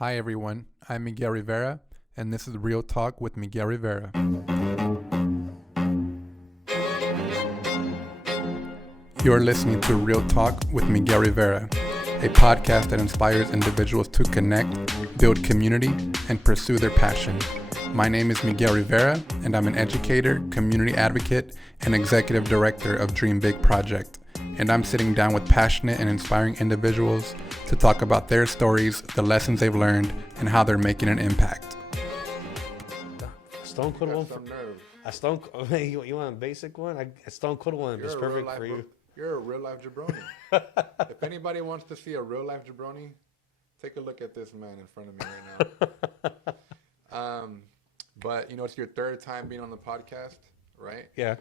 Hi everyone, I'm Miguel Rivera, and this is Real Talk with Miguel Rivera. You're listening to Real Talk with Miguel Rivera, a podcast that inspires individuals to connect, build community, and pursue their passion. My name is Miguel Rivera, and I'm an educator, community advocate, and executive director of Dream Big Project. And I'm sitting down with passionate and inspiring individuals to talk about their stories, the lessons they've learned, and how they're making an impact. Stone Cold one for a Stone. You want a basic one? A Stone Cold one is perfect for you. You're a real life jabroni. If anybody wants to see a real life jabroni, take a look at this man in front of me right now. But it's your third time being on the podcast, right? Yeah.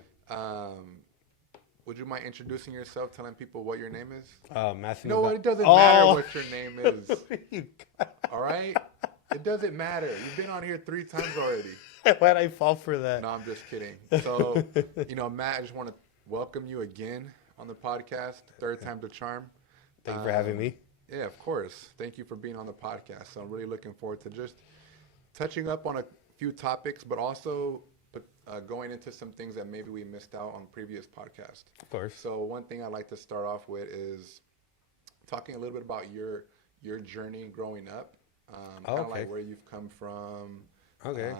Would you mind introducing yourself, telling people what your name is? Mathew. No, it doesn't matter what your name is. All right? It doesn't matter. You've been on here 3 times already. Why'd I fall for that? No, I'm just kidding. So, Matt, I just want to welcome you again on the podcast. Third time's a charm. Thank you for having me. Yeah, of course. Thank you for being on the podcast. So I'm really looking forward to just touching up on a few topics, but also going into some things that maybe we missed out on previous podcasts. Of course. So one thing I'd like to start off with is talking a little bit about your journey growing up. Kind of like where you've come from. Okay.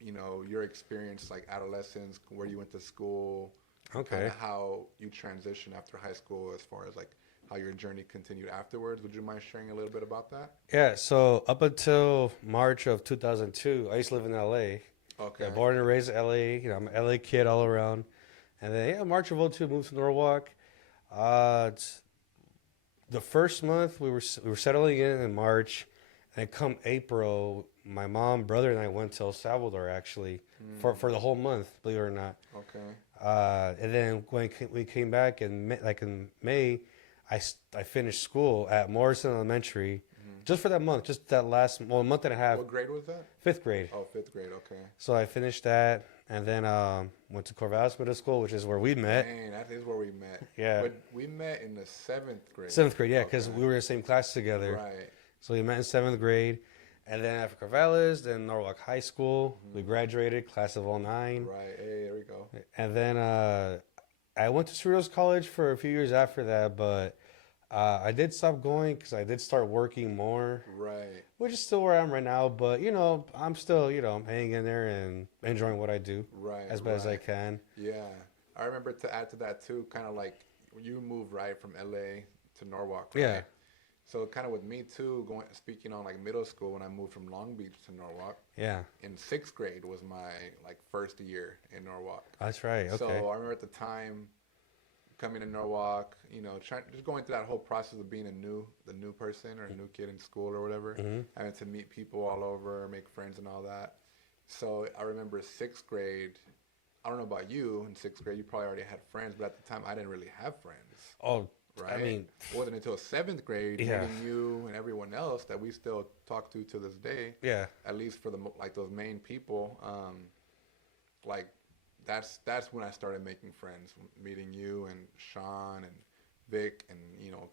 Your experience, like adolescence, where you went to school. Okay. Kind of how you transitioned after high school, as far as like how your journey continued afterwards. Would you mind sharing a little bit about that? Yeah. So up until March of 2002, I used to live in LA. Okay. Yeah, born and raised in LA. I'm an LA kid all around. And then March of 2002, moved to Norwalk. The first month we were settling in March, and come April, my mom, brother, and I went to El Salvador actually for the whole month. Believe it or not. Okay. And then when we came back in May, I finished school at Morrison Elementary. Just for that month, just that month and a half. What grade was that? 5th grade. Oh, 5th grade, okay. So I finished that, and then went to Corvallis Middle School, which is where we met. Dang, that is where we met. Yeah. But we met in the 7th grade. 7th grade, yeah, because we were in the same class together. Right. So we met in 7th grade, and then after Corvallis, then Norwalk High School. We graduated, class of 09. Right, hey, there we go. And then I went to Cerritos College for a few years after that, but I did stop going because I did start working more. Right. Which is still where I am right now, but I'm still hanging in there and enjoying what I do. Right. As best as I can. Yeah, I remember, to add to that too, kind of like you moved right from LA to Norwalk. Right? Yeah. So kind of with me too, speaking on like middle school, when I moved from Long Beach to Norwalk. Yeah. In 6th grade was my first year in Norwalk. That's right. Okay. So I remember at the time, coming to Norwalk, just going through that whole process of being the new person or a new kid in school or whatever, having to meet people all over, make friends and all that. So I remember 6th grade. I don't know about you. In 6th grade, you probably already had friends, but at the time, I didn't really have friends. Oh, right. I mean, it wasn't until 7th grade, meeting you and everyone else, that we still talk to this day. Yeah. At least for those main people, That's when I started making friends, meeting you and Sean and Vic and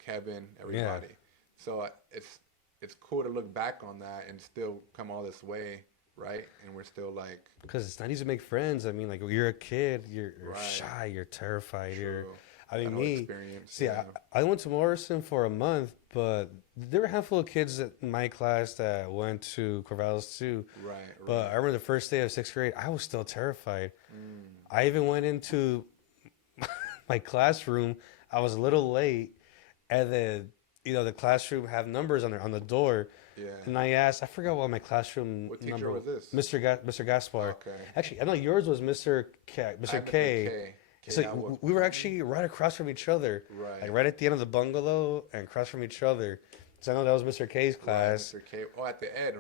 Kevin, everybody. Yeah. So it's cool to look back on that and still come all this way, right? And we're still because it's not easy to make friends. I mean, you're a kid, you're right. Shy, you're terrified. True. I went to Morrison for a month, but there were a handful of kids in my class that went to Corvallis too. Right. But I remember the first day of 6th grade, I was still terrified. I even went into my classroom. I was a little late, and then the classroom had numbers on the door. Yeah. And I asked, I forgot what my classroom What teacher number was this? Mr. Gaspar. Okay. Actually, I know yours was Mr. K. Mr. K. So we were actually right across from each other. Right. Right at the end of the bungalow and across from each other. So I know that was Mr. K's class. Right, Mr. K. Oh, at the end,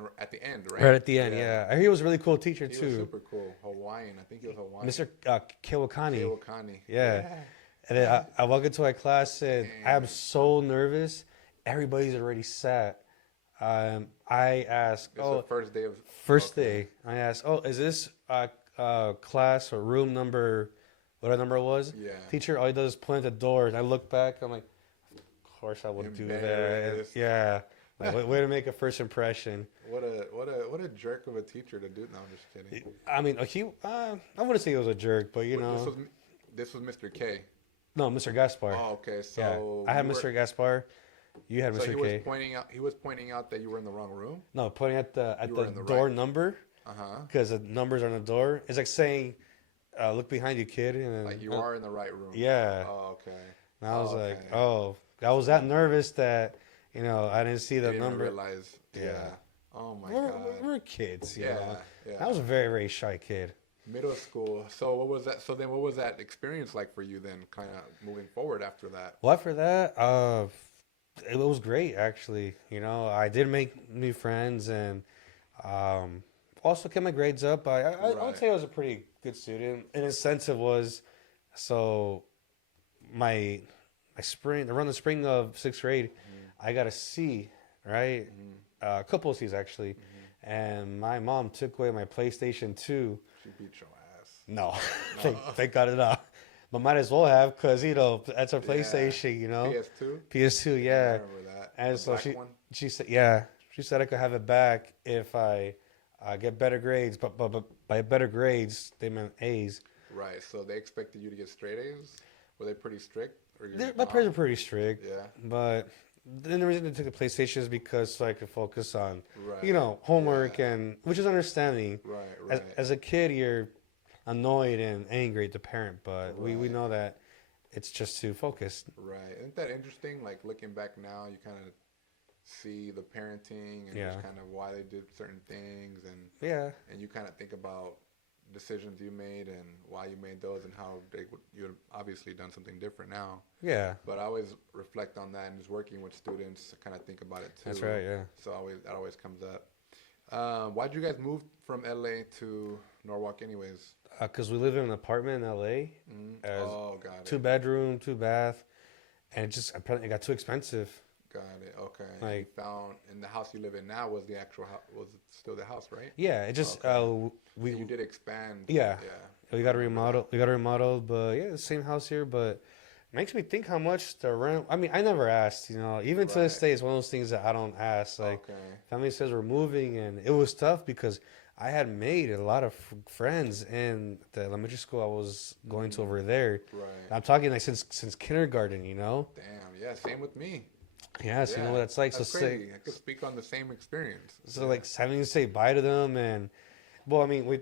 right? Right at the end, yeah. I heard he was a really cool teacher, too. He was super cool. Hawaiian. I think he was Hawaiian. Mr. Kewakani. Kewakani. Yeah. And then I walk into my class and I'm so nervous. Everybody's already sat. I asked, the first day of... First day. I asked, is this class or room number, whatever number it was? Yeah. Teacher, all he does is point at the door. And I look back, I'm like, of course I would do that. Yeah. Like, way to make a first impression. What a jerk of a teacher to do. No, I'm just kidding. I mean, I wouldn't say he was a jerk, but This was Mr. K. No, Mr. Gaspar. Oh, okay. So I had Mr. Gaspar. You had so Mr. K. He was pointing out that you were in the wrong room. No, pointing at the the door right. number. Because the numbers are on the door. It's like saying, "Look behind you, kid." And then, Like you are in the right room. Yeah. Oh, okay. And I was like, oh, I was that nervous that I didn't see the number. Realize. Yeah. Oh my God. We're kids. You know? Yeah. I was a very, very shy kid. Middle school. So what was that? So then, what was that experience like for you? Then, kind of moving forward after that. Well, after that, it was great actually. I did make new friends and also kept my grades up. I would say I was a pretty good student. In a sense, it was so my spring around the spring of sixth grade, I got a C, right? A couple of C's actually, and my mom took away my PlayStation 2. She beat your ass. No, thank God not. But might as well have, because that's a PlayStation, PS2. PS2, yeah. I remember that. And the so she said, she said I could have it back if I get better grades. But by better grades, they meant A's. Right. So they expected you to get straight A's. Were they pretty strict? My parents are pretty strict. Yeah. But then the reason they took the PlayStation is because so I could focus on, right. Homework and which is understanding. Right. As a kid, you're annoyed and angry at the parent, but we know that it's just to focus. Right. Isn't that interesting? Like looking back now, you kind of see the parenting and just kind of why they did certain things and you kind of think about decisions you made and why you made those and how you had obviously done something different now. Yeah. But I always reflect on that and just working with students, I kind of think about it too. That's right. Yeah. So that always comes up. Why'd you guys move from LA to Norwalk anyways? Because we live in an apartment in LA. Got it. 2-bedroom, 2-bath, and it got too expensive. Got it. Okay. Like, you found in the house you live in now was the actual house, was it still the house, right? Yeah. It just you did expand. Yeah. We got to remodel. But yeah, the same house here. But it makes me think how much the rent. I mean, I never asked. Even to this day, it's one of those things that I don't ask. Like, family says we're moving, and it was tough because I had made a lot of friends in the elementary school I was going to over there. Right. I'm talking like since kindergarten. Damn. Yeah. Same with me. Yeah, so you know what it's like. That's crazy. I could speak on the same experience. So like having to say bye to them, and well, I mean,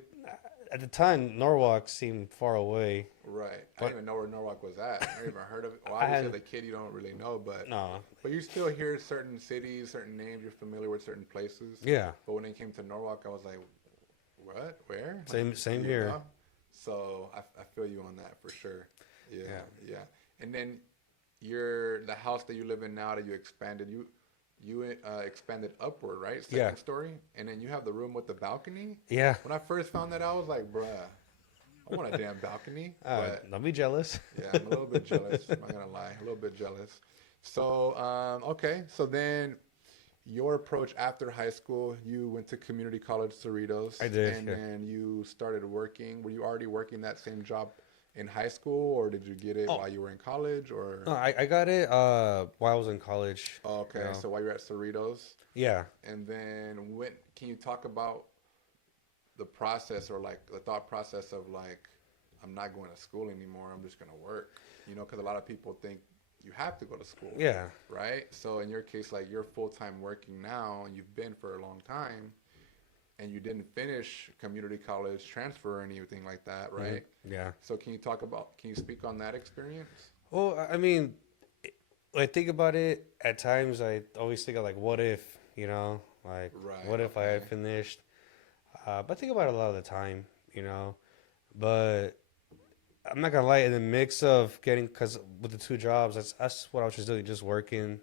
at the time Norwalk seemed far away. Right. I didn't even know where Norwalk was at. I never even heard of it. Well, obviously, as a kid, you don't really know, but no. But you still hear certain cities, certain names. You're familiar with certain places. Yeah. But when it came to Norwalk, I was like, what? Where? Same here. Know? So I feel you on that for sure. Yeah. And then the house that you live in now that you expanded, you expanded upward, right? Second story, and then you have the room with the balcony. Yeah. When I first found that, I was like, bruh, I want a damn balcony. Don't be jealous. Yeah, I'm a little bit jealous. I'm not gonna lie, a little bit jealous. So okay, so then your approach after high school, you went to community college Cerritos. I did. And then you started working. Were you already working that same job in high school, or did you get it while you were in college, or? No, I got it while I was in college. Oh, okay, so while you're at Cerritos. Yeah. And then can you talk about the process or like the thought process of like, I'm not going to school anymore, I'm just going to work, because a lot of people think you have to go to school. Yeah. Right? So in your case, like you're full-time working now and you've been for a long time and you didn't finish community college transfer or anything like that, right? Mm-hmm. Yeah. So can you speak on that experience? Well, I mean, when I think about it, at times I always think of like, what if, what if I had finished? But I think about it a lot of the time, but I'm not gonna lie, in the mix of because with the 2 jobs, that's what I was just doing, just working,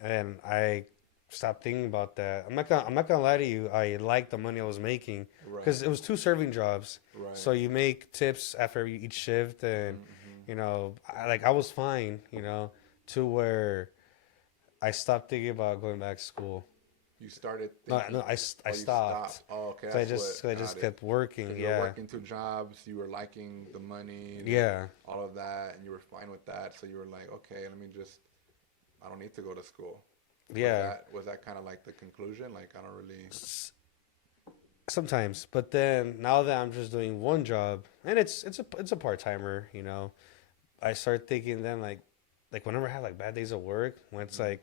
and I stopped thinking about that. I'm not gonna lie to you, I liked the money I was making because it was 2 serving jobs. Right. So you make tips after each shift, and I was fine, to where I stopped thinking about going back to school. You started thinking, no, I stopped. Oh, okay. So I just kept working. So you were working 2 jobs. You were liking the money. And all of that, and you were fine with that. So you were like, okay, I don't need to go to school. Yeah. Was that kind of like the conclusion? Like, I don't really. Sometimes, but then now that I'm just doing one job, and it's a part timer, I start thinking then like whenever I have like bad days at work, when it's like,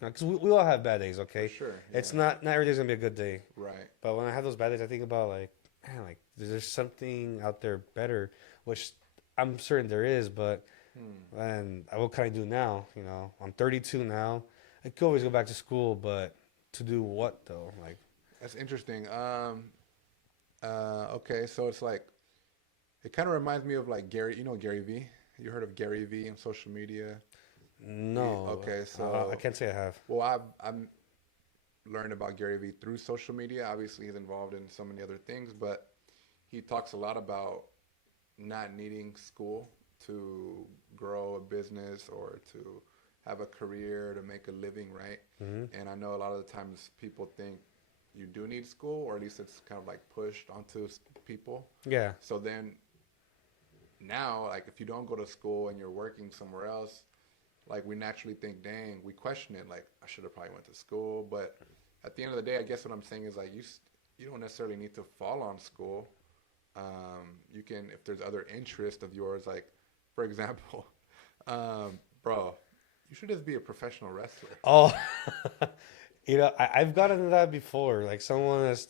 because we all have bad days, okay? For sure. It's Yeah. not every day's gonna be a good day, Right. but when I have those bad days, I think about like, man, like there's something out there better, which I'm certain there is, but and what can I do now? I'm 32 now. I could always go back to school, but to do what though? Like, That's interesting. Okay, so it's like it kind of reminds me of like Gary. You know Gary V. You heard of Gary V on social media? no, Okay, so I can't say I have. well, I'm learned about Gary V through social media. Obviously, he's involved in so many other things, but he talks a lot about not needing school to grow a business or to have a career to make a living, right? And I know a lot of the times people think you do need school, or at least it's kind of like pushed onto people. Yeah. So then now, like if you don't go to school and you're working somewhere else, like we naturally think, dang, we question it. Like I should have probably went to school, but at the end of the day, I guess what I'm saying is like you don't necessarily need to fall on school. You can, if there's other interest of yours, like for example, bro, you should just be a professional wrestler. Oh, I've gotten into that before. Like someone that's,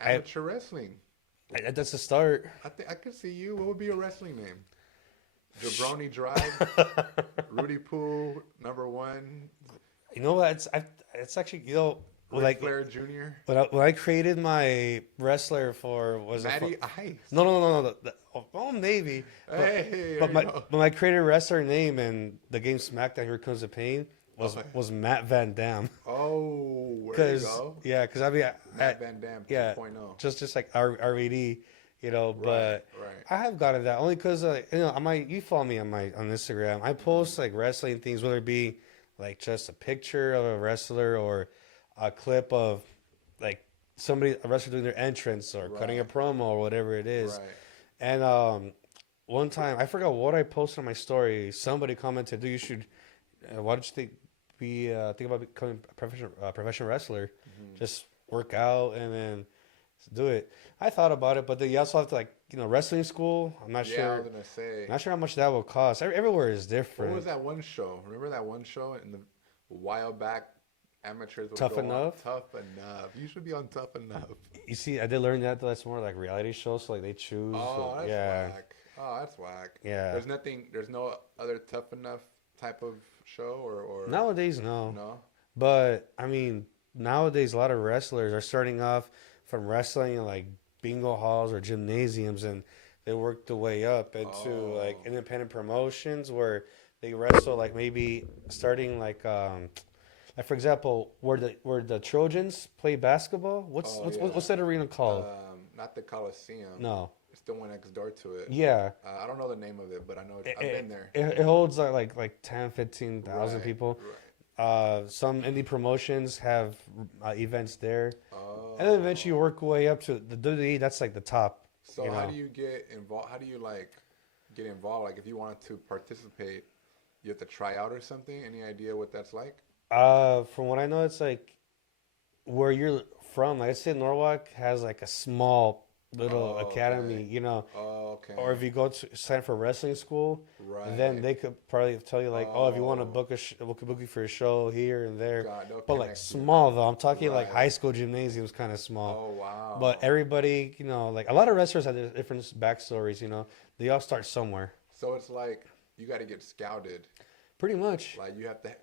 Amateur wrestling. that's a start. I think I could see you. What would be your wrestling name? Jabroni Drive, Rudy Poo, #1, You know what? It's actually, Ric like Flair Jr., when I created my wrestler for was Matty Ice. No. Oh, maybe. Hey, But my created wrestler name in the game SmackDown Here Comes the Pain was Matt Van Dam. Oh, there you go. Yeah, because I mean, Matt Van Dam 2.0. just like RVD, but Right. I have gotten that only because you follow me on Instagram. I post like wrestling things, whether it be like just a picture of a wrestler or a clip of like a wrestler doing their entrance or cutting a promo or whatever it is. Right. And one time I forgot what I posted on my story. Somebody commented, "Dude, you should. Why don't you think about becoming a professional wrestler? Just work out and then do it." I thought about it, but then you also have to wrestling school. I'm not Yeah, sure. I was gonna say. Not sure how much that will cost. Everywhere is different. What was that one show? Remember that one show in the a while back? Amateurs would Tough go on Enough? Tough Enough. You should be on Tough Enough. You see, I did learn that that's more like reality shows, so like they choose. Oh, that's yeah. whack. Oh, that's whack. Yeah. There's no other Tough Enough type of show or Nowadays, no. no? But I mean, nowadays a lot of wrestlers are starting off from wrestling in like bingo halls or gymnasiums, and they work the way up into like independent promotions where they wrestle like maybe starting like for example, where the Trojans play basketball. What's that arena called? Not the Coliseum. No. It's the one next door to it. Yeah. I don't know the name of it, but I know I've been there. It holds like 10, 15,000 Right, people. right. Some indie promotions have events there. Oh. And then eventually you work your way up to the WWE. That's like the top. So how do you get involved? How do you get involved? Like if you wanted to participate, you have to try out or something? Any idea what that's like? From what I know, it's like where you're from. Like I say, Norwalk has like a small little academy, Oh, okay. Or if you go to sign for wrestling school, Right. then they could probably tell you like, if you want to book we could book you for a show here and there. God, they'll But like connect you. small though, I'm talking like Right. high school gymnasiums, kind of small. Oh, wow. But everybody, like a lot of wrestlers have different backstories. They all start somewhere. So it's like you got to get scouted. Pretty much. Like you have to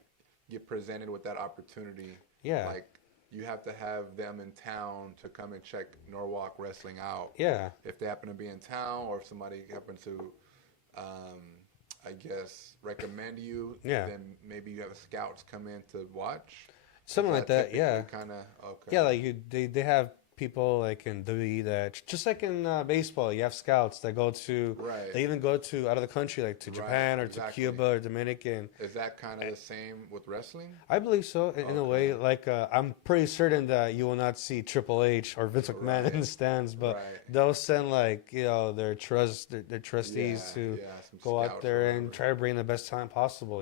get presented with that opportunity. Yeah. Like you have to have them in town to come and check Norwalk wrestling out. Yeah. If they happen to be in town, or if somebody happens to, I guess, recommend you. Yeah. Then maybe you have scouts come in to watch. Something like that. Yeah. Kind of okay. Yeah, like they have people like in WWE that just like in baseball, you have scouts that go to. Right. They even go to out of the country, like to Japan or to Cuba or Dominican. Is that kind of the same with wrestling? I believe so in a way. Like I'm pretty certain that you will not see Triple H or Vince McMahon in the stands, but they'll send like their trustees to go out there and try to bring the best time possible.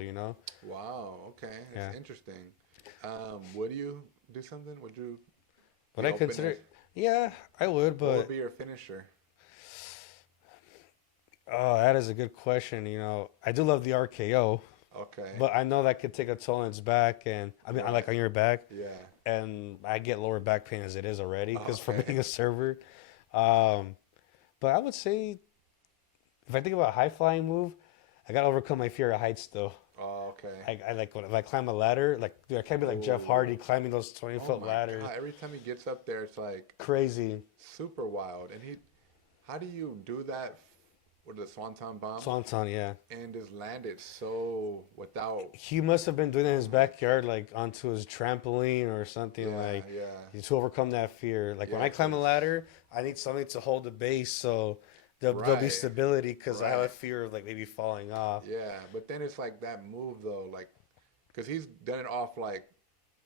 Wow. Okay. That's interesting. Would you do something? Would you Would be I open consider? as Yeah, I would, what would but be your finisher? oh, that is a good question. I do love the RKO, Okay. but I know that could take a toll on its back, and I mean, I like Right. on your back, Yeah. and I get lower back pain as it is already because for Okay. being a server. Um, but I would say if I think about a high flying move, I gotta overcome my fear of heights though. Oh, okay. I like when if I climb a ladder, like dude, I can't be like Jeff Ooh. Hardy climbing those Oh 20-foot my ladders. God. Every time he gets up there, it's like Crazy. super wild. And how do you do that with the Swanton bomb Swanton, yeah. and just land it so without, He must have been doing it in his backyard, like onto his trampoline or something, yeah, like yeah, to overcome that fear. Like when yeah, I climb a 'cause ladder, I need something to hold the base so there'll be right, stability because I have a right, fear of like maybe falling off. yeah. But then it's like that move though, like, because he's done it off like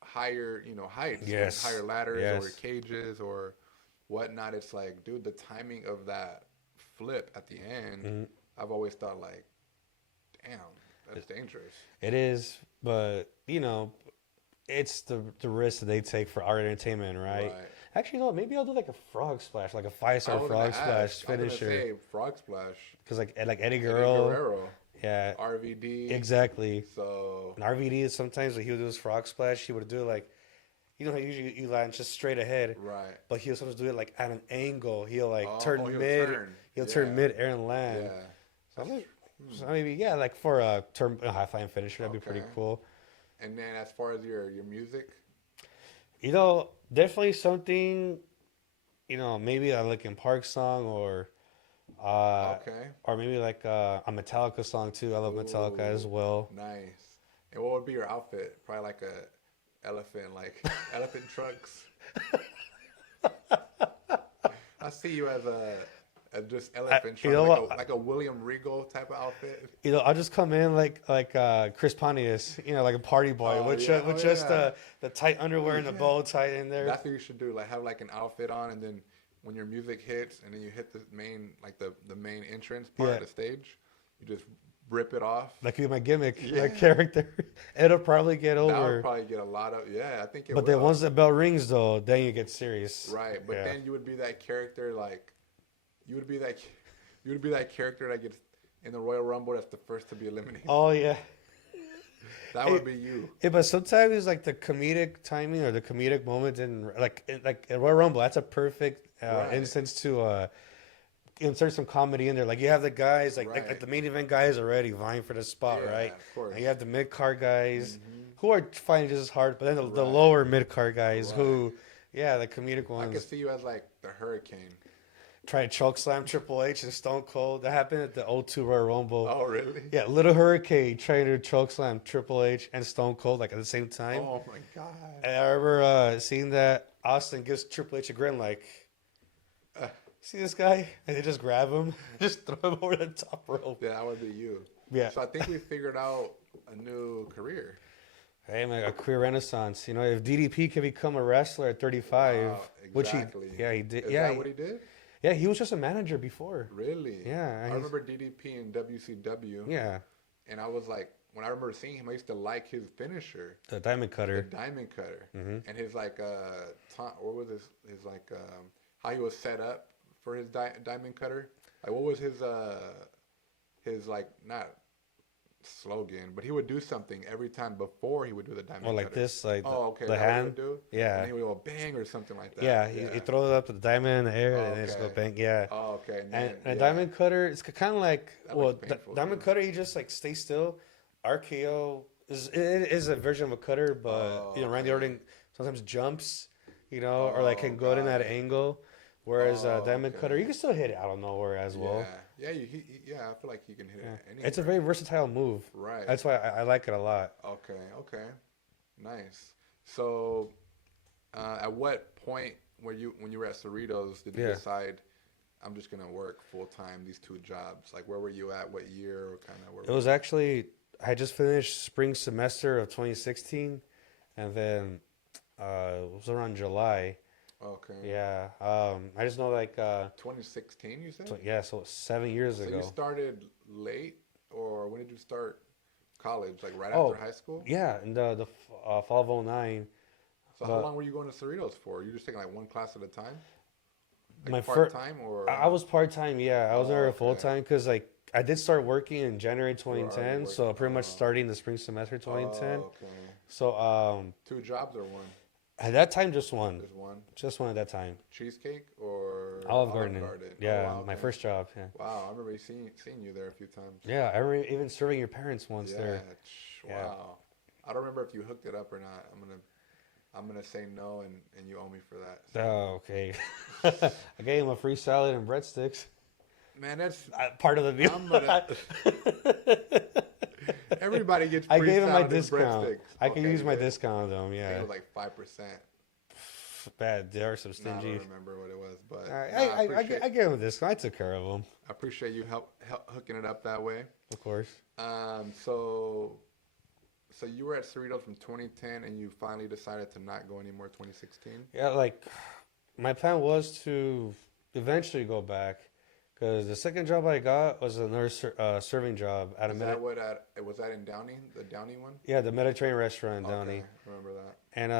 higher, heights, like Yes. higher ladders or Yes. cages or whatnot. It's like, dude, the timing of that flip at the end, Mhm. I've always thought like, damn, that's dangerous. It is, but it's the risk that they take for our entertainment, right? Right. Actually, no, maybe I'll do like a frog splash, like a 5-star I was frog gonna splash ask. I was gonna finisher. say frog splash. Because like Eddie Eddie Guerrero, Guerrero, yeah, RVD. exactly. So And RVD is sometimes when he would do his frog splash, he would do it like, how usually you land just straight ahead, right. but he'll sometimes do it like at an angle. He'll like Oh, turn he'll mid, turn. he'll Yeah. turn mid air and land. Yeah. So, That's so maybe yeah, like for a high flying finisher, that'd be pretty Okay. cool. And then as far as your music, Definitely something. Maybe a Linkin Park song okay. or maybe like a Metallica song too. I love Metallica as Ooh, well. nice. And what would be your outfit? Probably like a elephant, like elephant trunks. I see you as a just elephant you trunk, know like what? like a William Regal type of outfit. I'll just come in like Chris Pontius, like a party boy Oh with yeah, with just yeah. the tight underwear and the Yeah. bow tie in there. That's what you should do. Like have like an outfit on, and then when your music hits, and then you hit the main the main entrance part Yeah. of the stage, you just rip it off. That could be my gimmick, Yeah. my character. It'll probably get That would over. probably get a lot of I think it But will. then once the bell rings, though, then you get serious. Right, but Yeah. then you would be that character like you would be that character that gets in the Royal Rumble that's the first to be eliminated. Oh yeah. That would be you. Yeah, but sometimes like the comedic timing or the comedic moment in like at Royal Rumble, that's a perfect Right. instance to insert some comedy in there. Like you have the guys like Right. the main event guys already vying for the spot, Yeah, right? of course. And you have the mid card guys Mhm. who are fighting just as hard, but then the Right. lower mid card guys Right. who, yeah, the comedic I could ones see you as like the Hurricane. try to choke slam Triple H and Stone Cold. That happened at the O2 Royal Rumble. Oh, really? Yeah, Little Hurricane trying to choke slam Triple H and Stone Cold like at the same time. Oh my God. And I remember seeing that Austin gives Triple H a grin like, Uh, see this guy? And they just grab him, just throw him over the top rope. yeah, that would be you. Yeah. So I think we figured out a new career. Hey, man, a career renaissance. If DDP can become a wrestler at 35, Wow, which exactly. he did. Is Yeah, that what he did? yeah, he was just a manager before. Really? Yeah, I he's- remember DDP in WCW. Yeah, And I was like, when I remember seeing him, I used to like his finisher, the Diamond the Cutter. diamond cutter, Mhm. and his like what was his like how he was set up for his diamond cutter. Like what was his like not slogan, but he would do something every time before he would do the diamond Or like cutter. this, like Oh, okay. the is that what he hand. would do? Yeah. And he would go bang or something like that. Yeah, he throws it up to the diamond in the air Oh, and then just go okay. bang. Yeah. Oh, okay. And then, a yeah. diamond cutter, it's kind of like That looks the painful, diamond too. cutter. You just like stay still. RKO is a version of a cutter, but Oh, Randy okay. Orton sometimes jumps, or like can go in got at it. an angle. Whereas Oh, diamond okay. cutter, you can still hit it out of nowhere as well. Yeah, yeah. I feel like he can hit Yeah. it. Anywhere. It's a very versatile move. right. That's why I like it a lot. Okay, nice. So, at what point when you were at Cerritos did you Yeah. decide I'm just gonna work full time these two jobs? Like, where were you at? What year? Or kind of? It was actually I just finished spring semester of 2016, and then it was around July. Okay. Yeah, I just know like 2016, you said? yeah, so 7 years So ago. you started late, or when did you start college? Like right Oh, after high school? yeah, in the fall of '09. So how But long were you going to Cerritos for? You just taking like one class at a time? Like my part first, time I or? was part time. Yeah, I was Oh, never full okay. time because like I did start working in January You were already 2010, working. so pretty much starting the spring semester 2010. Oh, okay. So Two jobs or one? at that time, Just one. just one at that time. Cheesecake or Olive Olive Garden. Garden? Oh, Yeah, wow, my okay. first job. Yeah, Wow, I remember seeing you there a few times. yeah. I remember even serving your parents once Yeah, there. Yeah. wow. I don't remember if you hooked it up or not. I'm gonna say no, and you owe me for that. So. Oh, okay. I gave him a free salad and breadsticks. Man, that's Part of the meal. I'm gonna. Everybody gets I free gave him my salad and discount. breadsticks. I can Okay, use you my did? discount on them. I think Yeah. it was like 5%. Bad. There are some No, I stingy. don't remember what it was, but I gave him a discount. I took care of him, I appreciate you help hooking it up that way. of course. So you were at Cerritos from 2010, and you finally decided to not go anymore 2016. Yeah, like my plan was to eventually go back because the second job I got was another serving job at a Is that what was that in Downey, the Downey one? yeah, the Mediterranean restaurant in Okay, Downey. I remember that. And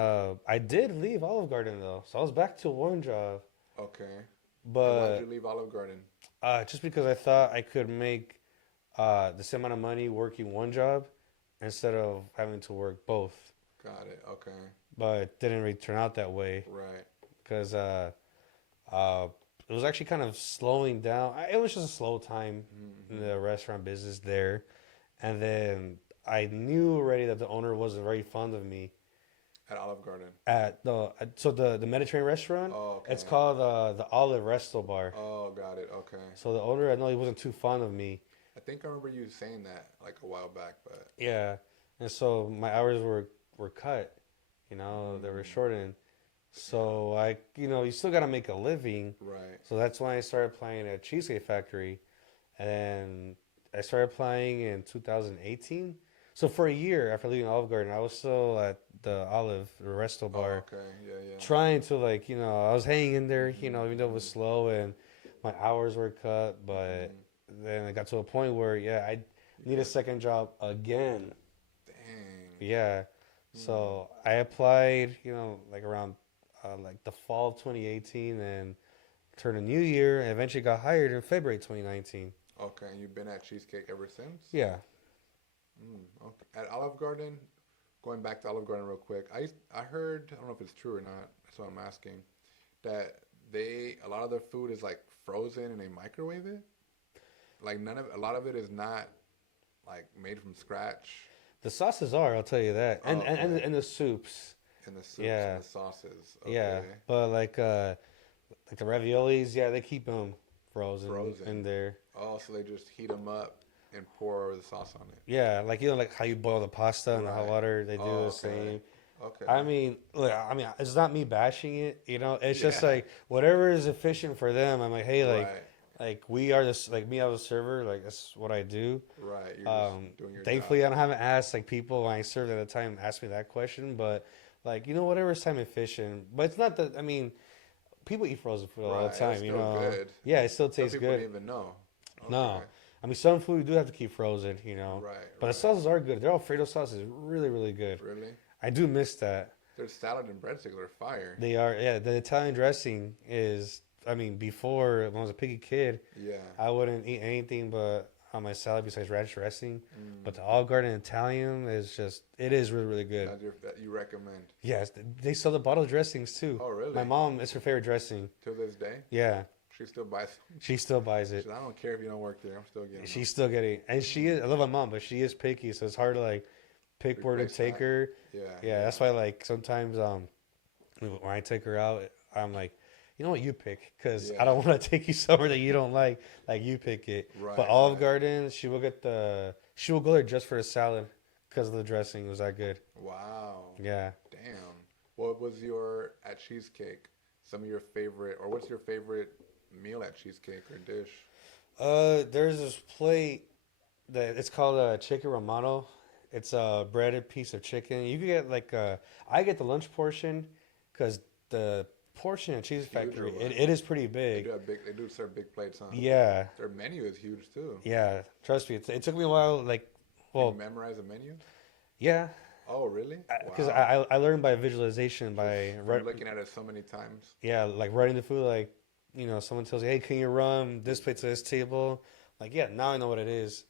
I did leave Olive Garden though, so I was back to one job. Okay. And why But did you leave Olive Garden? just because I thought I could make the same amount of money working one job instead of having to work both. Got it. Okay. But it didn't really turn out that way Right. because it was actually kind of slowing down. It was just a slow time in the restaurant business there. And then I knew already that the owner wasn't very fond of me. At Olive Garden. The Mediterranean restaurant, Oh, okay. it's called the Olive Resto Bar. Oh, got it. Okay. So the owner, I know he wasn't too fond of me. I think I remember you saying that like a while back, but Yeah, and so my hours were cut, they were shortened. So you still got to make a living. right. So that's why I started applying at Cheesecake Factory, and then I started applying in 2018. So for a year after leaving Olive Garden, I was still at the Resto Bar, Oh, okay. Yeah. trying to I was hanging in there, even though it was slow and my hours were cut, but then I got to a point where I need a second job again. Dang. Yeah. So I applied, around the fall of 2018 and turned a new year and eventually got hired in February 2019. Okay, and you've been at Cheesecake ever since? Yeah. Okay. At Olive Garden, going back to Olive Garden real quick, I heard, I don't know if it's true or not, that's what I'm asking, that a lot of their food is like frozen and they microwave it. Like a lot of it is not like made from scratch. The sauces are, I'll tell you that. And Okay. and the soups. And the soups Yeah. and the sauces. Okay. Yeah. But like the raviolis, they keep them frozen Frozen. in there. Oh, so they just heat them up and pour the sauce on it. Yeah, like how you boil the pasta in the hot Right. water, they do Oh, the okay. same. Okay. I mean, look, it's not me bashing it, It's just Yeah. like whatever is efficient for them. I'm like, hey, Right. like we are this, like me as a server, like that's what I do. Right. You're just doing your Thankfully, job. I haven't asked like people when I served at the time ask me that question, but whatever is time efficient. But it's not that. I mean, people eat frozen food all the Right, time. it's still good. Yeah, it still Some tastes people good. don't even know. No, Okay. I mean some food you do have to keep frozen. Right. But the sauces are good. Their Alfredo sauce is really, really good. Really? I do miss that. Their salad and breadsticks are fire. They are, yeah. The Italian dressing is, before when I was a picky kid, Yeah. I wouldn't eat anything but on my salad besides ranch dressing. But the Olive Garden Italian it is really, really good. That you recommend. Yes, they sell the bottle dressings too. Oh, really? My mom, it's her favorite dressing. To this day? Yeah, She still buys. she still buys it. I don't care if you don't work there. I'm still getting. She's still getting, and I love my mom, but she is picky, so it's hard to pick where to Replace take that. her. Yeah. Yeah, that's why sometimes when I take her out, I'm like, you know what, you pick, because I don't want to take you somewhere that you don't like. Like you pick it. Right, But Olive right. Garden, she will go there just for the salad because of the dressing. It was that good. Wow. Yeah. Damn. What was at Cheesecake? Some of your favorite, or what's your favorite meal at Cheesecake or dish? There's this plate that it's called chicken romano. It's a breaded piece of chicken. You can get I get the lunch portion because the portion at Cheese Factory it is pretty big. They do serve big plates, huh? Yeah, Their menu is huge too. yeah. Trust me, it took me a while. Well, you memorize a menu? Yeah. Oh, really? Because Wow. I learned by visualization, From looking at it so many times. yeah, like writing the food. Like, someone tells you, "Hey, can you run this plate to this table?" Like, yeah, now I know what it is.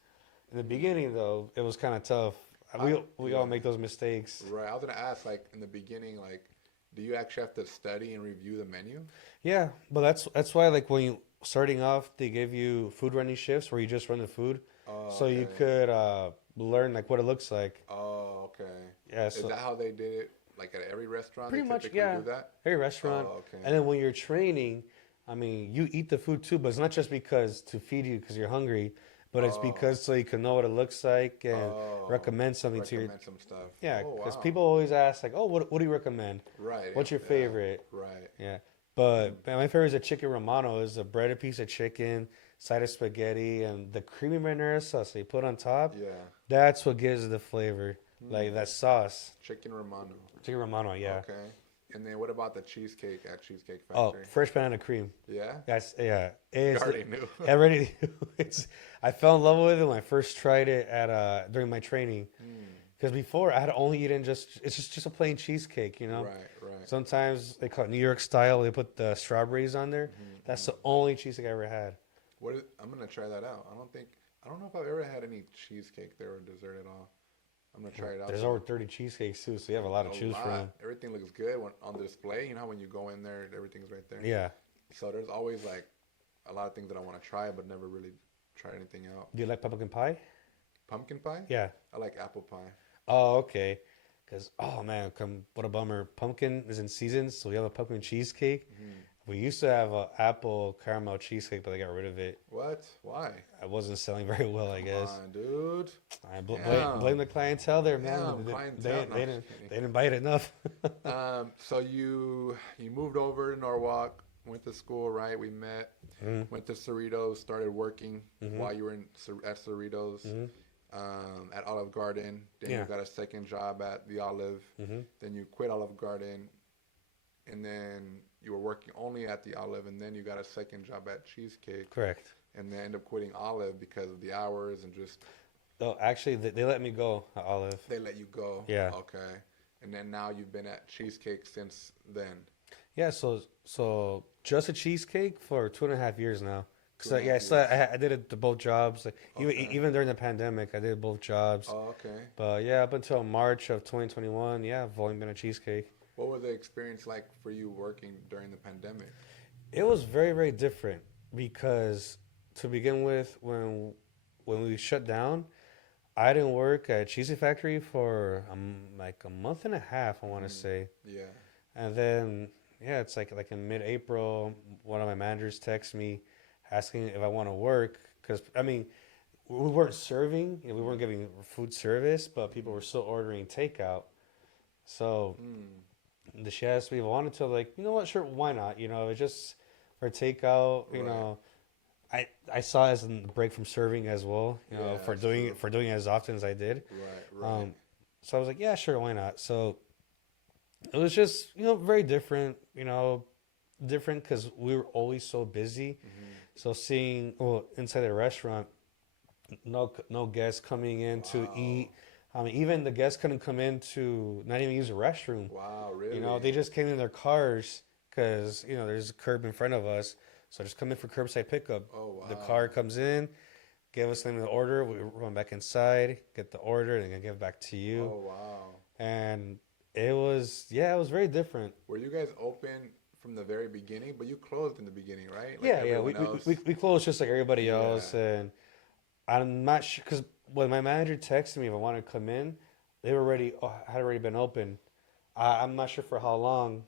In the beginning, though, it was kind of tough. We all Yeah. make those mistakes. Right. I was gonna ask, like, in the beginning, like, do you actually have to study and review the menu? Yeah, but that's why, like, when you starting off, they give you food running shifts where you just run the food, Oh, so you okay. could learn like what it looks like. Oh, okay. Yeah, Is so that how they did it? Like at every restaurant, they pretty much, typically yeah. do that? Every restaurant, Oh, okay. and then when you're training, I mean, you eat the food too, but it's not just because to feed you because you're hungry, but it's Oh, because so you can know what it looks like and oh, recommend something to your recommend some stuff. yeah. Oh, Because wow. people always ask like, oh, what do you recommend? Right. What's your Yeah. favorite? Right. Yeah, Mm. but man, my favorite is a chicken romano. It's a breaded piece of chicken, side of spaghetti, and the creamy marinara sauce they put on top. Yeah. That's what gives it the flavor, like Mm. that sauce. Chicken Romano. Chicken romano, yeah. Okay. And then what about the cheesecake at Cheesecake Oh, Factory? fresh banana cream. Yeah? That's yeah. You It's already knew. already. It's. I fell in love with it when I first tried it at during my training. Mm. Because before I had only eaten it's just a plain cheesecake. Right, right. Sometimes they call it New York style. They put the strawberries on there. That's Mm-hmm. the only cheesecake I ever had. I'm gonna try that out. I don't know if I've ever had any cheesecake there or dessert at all. I'm gonna try it out. There's over 30 cheesecakes too, so you have a lot to A choose from. lot. Everything looks good on display. You know when you go in there, everything's right there. Yeah. So there's always like a lot of things that I want to try, but never really tried anything out. Do you like pumpkin pie? Pumpkin pie? Yeah. I like apple pie. Oh, okay. Because oh man, what a bummer. Pumpkin is in season, so we have a pumpkin cheesecake. Hmm. We used to have a apple caramel cheesecake, but they got rid of it. What? Why? It wasn't selling very well, I Come guess. on, dude. Blame the clientele there, man. Damn, clientele. No, I'm just They kidding. didn't buy it enough. So you moved over to Norwalk, went to school, right? We met, went to Cerritos, started working while you were at Cerritos, at Olive Garden. Then Yeah. you got a second job at the Olive. Then you quit Olive Garden, and then you were working only at the Olive, and then you got a second job at Cheesecake, Correct. and then end up quitting Olive because of the hours and just Oh, actually, they let me go at Olive. they let you go. Yeah. Okay. And then now you've been at Cheesecake since then. Yeah, so just a cheesecake for 2.5 years now. Two and a Yeah, half so years. I did it to both jobs. Like Okay. even during the pandemic, I did both jobs. Oh, okay. But yeah, up until March of 2021, yeah, I've only been a cheesecake. What was the experience like for you working during the pandemic? It was very, very different because to begin with, when we shut down, I didn't work at Cheesy Factory for like a month and a half, I want to say. Yeah. And then yeah, it's like in mid-April, one of my managers texts me asking if I want to work because I mean we weren't serving, we weren't giving food service, but people were still ordering takeout. So she asked me if I wanted to, like, you know what, sure, why not? It's just for takeout. Right. I saw it as a break from serving as well. Yeah, For that's doing true. it as often as I did. Right, right. So I was like, yeah, sure, why not? So it was just very different. Different because we were always so busy. So seeing inside the restaurant, no guests coming in to eat. I mean, even the guests couldn't come in to not even use the restroom. Wow, really? They just came in their cars because there's a curb in front of us, so just come in for curbside pickup. Oh, wow. The car comes in, give us the order, we run back inside, get the order, and then give it back to you. Oh, wow. And it was very different. Were you guys open from the very beginning? But you closed in the beginning, right? Like Yeah, everyone else? we closed just like everybody Yeah. else, and I'm not sure because when my manager texted me if I wanted to come in, they were had already been open. I'm not sure for how long,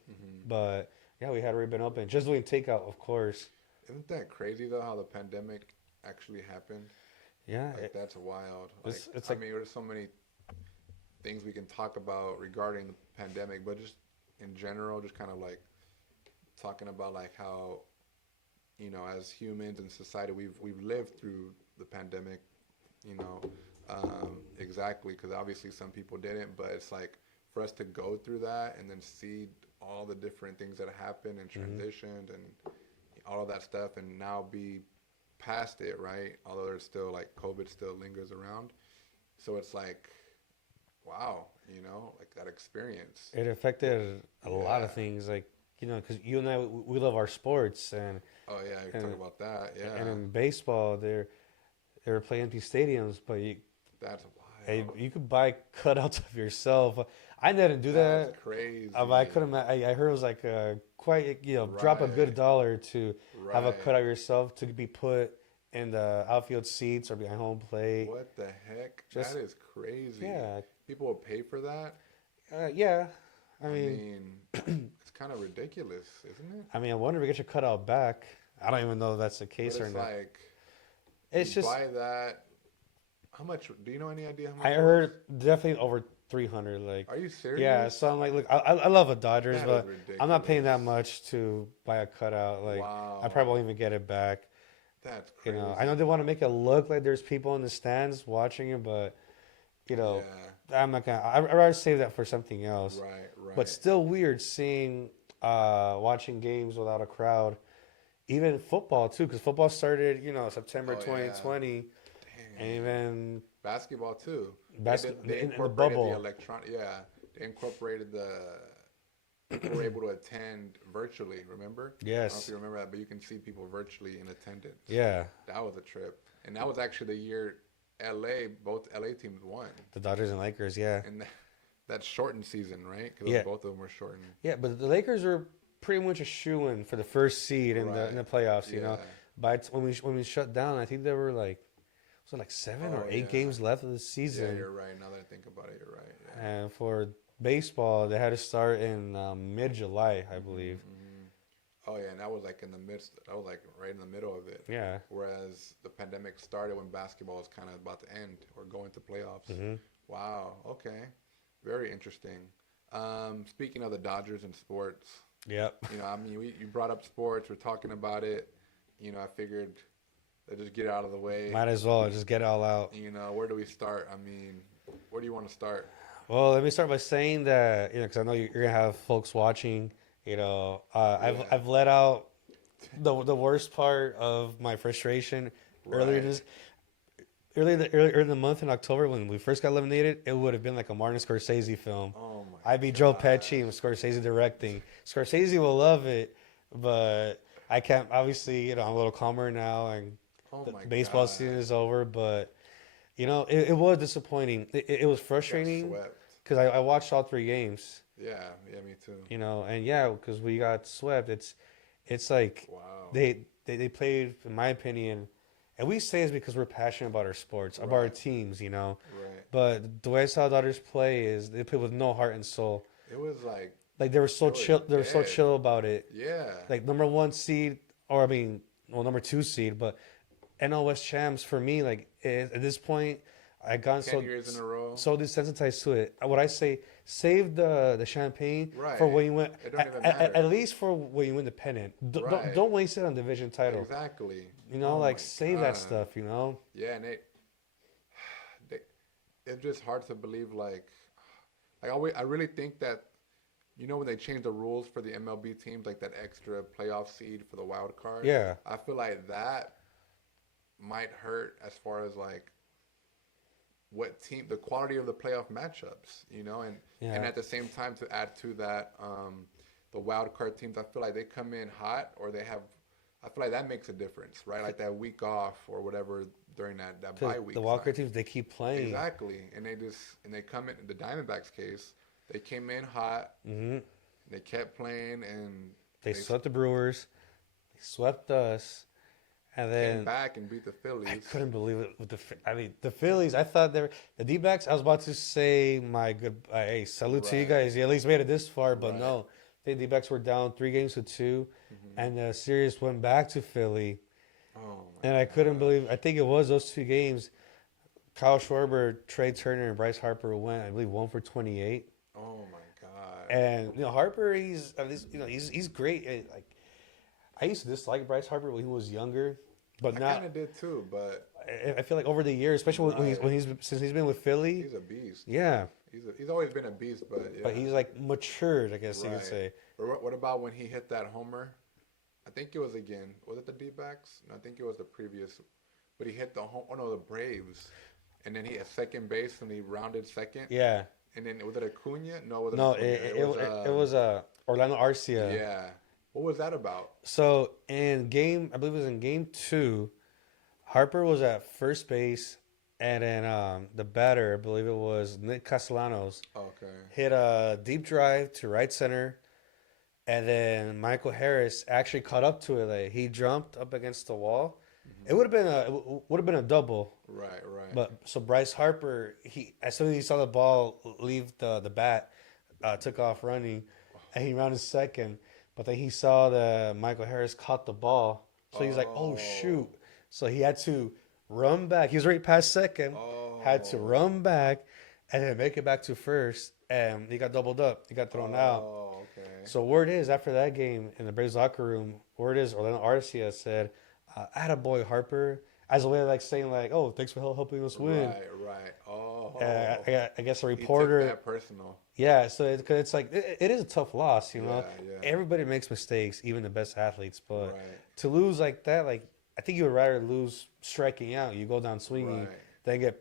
but yeah, we had already been open. Just doing takeout, of course. Isn't that crazy though? How the pandemic actually happened? Yeah, Like that's wild. Like it's I like mean, there's so many things we can talk about regarding the pandemic, but just in general, just kind of like talking about like how as humans and society we've lived through the pandemic, exactly, because obviously some people didn't, but it's like for us to go through that and then see all the different things that happened and transitioned and all of that stuff, and now be past it, right? Although there's still like COVID still lingers around. So it's like, wow, like that experience. It affected a lot of things, like, because you and I, we love our sports, Oh yeah, you're talking about that. Yeah, and in baseball, they were playing empty stadiums, but that's wild. you could buy cutouts of yourself. I didn't do that. That's crazy. I couldn't. I heard it was like quite, drop a good $1 to have a cutout of yourself to be put in the outfield seats or behind home plate. What the heck? That is crazy. Yeah. People will pay for that? Yeah. I mean, it's kind of ridiculous, isn't it? I mean, I wonder if we get your cutout back. I don't even know if that's the case or not. It's just buy that. How much? Do you know any idea how much? I heard definitely over 300. Like, are you serious? Yeah. So I'm like, look, I love the Dodgers, but I'm not paying that much to buy a cutout. Like, wow. I probably won't even get it back. That's crazy. I know they want to make it look like there's people in the stands watching it, but I'm not gonna. I'd rather save that for something else. Right. But still weird seeing, watching games without a crowd. Even football too, because football started, September 2020, and even basketball too. They in the bubble. The electronic, they incorporated People were able to attend virtually. Remember? Yes. I don't know if you remember that, but you can see people virtually in attendance. Yeah. That was a trip, and that was actually the year both LA teams won. The Dodgers and Lakers, yeah. And that shortened season, right? Because both of them were shortened. Yeah, but the Lakers were pretty much a shoo-in for the first seed in the playoffs. You know, but when we shut down, I think there were like 7 or 8 games left of the season. Yeah, you're right. Now that I think about it, you're right. Yeah. And for baseball, they had to start in mid-July, I believe. Mm-hmm. Oh yeah, and that was like in the midst. That was like right in the middle of it. Yeah. Whereas the pandemic started when basketball was kind of about to end or going to playoffs. Mm-hmm. Wow. Okay. Very interesting. Speaking of the Dodgers and sports. Yep. You brought up sports. We're talking about it. I figured let's just get it out of the way. Might as well just get it all out. Where do we start? Where do you want to start? Well, let me start by saying that because I know you're gonna have folks watching. I've let out the worst part of my frustration earlier in the month in October when we first got eliminated. It would have been like a Martin Scorsese film. Oh my! I'd be Joe Pesci and Scorsese directing. Scorsese will love it, but I can't. Obviously, I'm a little calmer now, and baseball season is over. But it was disappointing. It was frustrating because I watched all 3 games. Yeah, me too. Because we got swept. It's like they played, in my opinion, and we say it's because we're passionate about our sports, about our teams, Right. But the way I saw Dodgers play is they play with no heart and soul. It was like they were so chill. They were so chill about it. Yeah. Like number 1 seed, number 2 seed, but NL West champs for me. Like at this point, I got 10 years in a row. So desensitized to it. What I say, save the champagne for when you win. It don't even matter. At least for when you win the pennant. Don't waste it on division title. Exactly. Save that stuff. Yeah, and it's just hard to believe. I really think that when they changed the rules for the MLB teams, like that extra playoff seed for the wild card. Yeah. I feel like that might hurt as far as like the quality of the playoff matchups, and at the same time to add to that, the wild card teams, I feel like they come in hot or I feel like that makes a difference, right? Like that week off or whatever during that bye week. The wild card teams, they keep playing. Exactly. And they come in the Diamondbacks case, they came in hot, and they kept playing and they swept the Brewers, they swept us. And then came back and beat the Phillies. I couldn't believe it. The Phillies. I thought the D-backs. I was about to say hey, salute to you guys. You at least made it this far, but no. The D-backs were down 3-2, and the series went back to Philly. Oh, and I couldn't believe. I think it was those 2 games. Kyle Schwarber, Trey Turner, and Bryce Harper went. I believe 1 for 28. Oh my God! And Harper, he's great. I used to dislike Bryce Harper when he was younger, but now I kind of did too. But I feel like over the years, especially since he's been with Philly, he's a beast. Yeah, he's always been a beast, but he's like matured, I guess you could say. Or what about when he hit that homer? I think it was again. Was it the D-backs? No, I think it was the previous. But he hit the home. Oh no, the Braves. And then he at second base and he rounded second. Yeah. And then was it Acuna? No, it wasn't No, Acuna. it was Orlando Arcia. Yeah. What was that about? So I believe it was in game 2, Harper was at first base, and then the batter, I believe it was Nick Castellanos, hit a deep drive to right center, and then Michael Harris actually caught up to it. Like, he jumped up against the wall. Mm-hmm. It would have been a double. Right. But so Bryce Harper, as soon as he saw the ball leave the bat, took off running, and he rounded second. But then he saw that Michael Harris caught the ball, so he's like, "Oh shoot!" So he had to run back. He was right past second, had to run back, and then make it back to first, and he got doubled up. He got thrown out. Okay. So word is, after that game in the Braves locker room, word is Orlando Arcia said, "Attaboy Harper," as a way of like saying like, "Oh, thanks for helping us win." Right. Oh. I guess a reporter. He took that personal. Yeah, so it's like it is a tough loss, you know. Yeah. Everybody makes mistakes, even the best athletes. But to lose like that, like I think you would rather lose striking out. You go down swinging, than get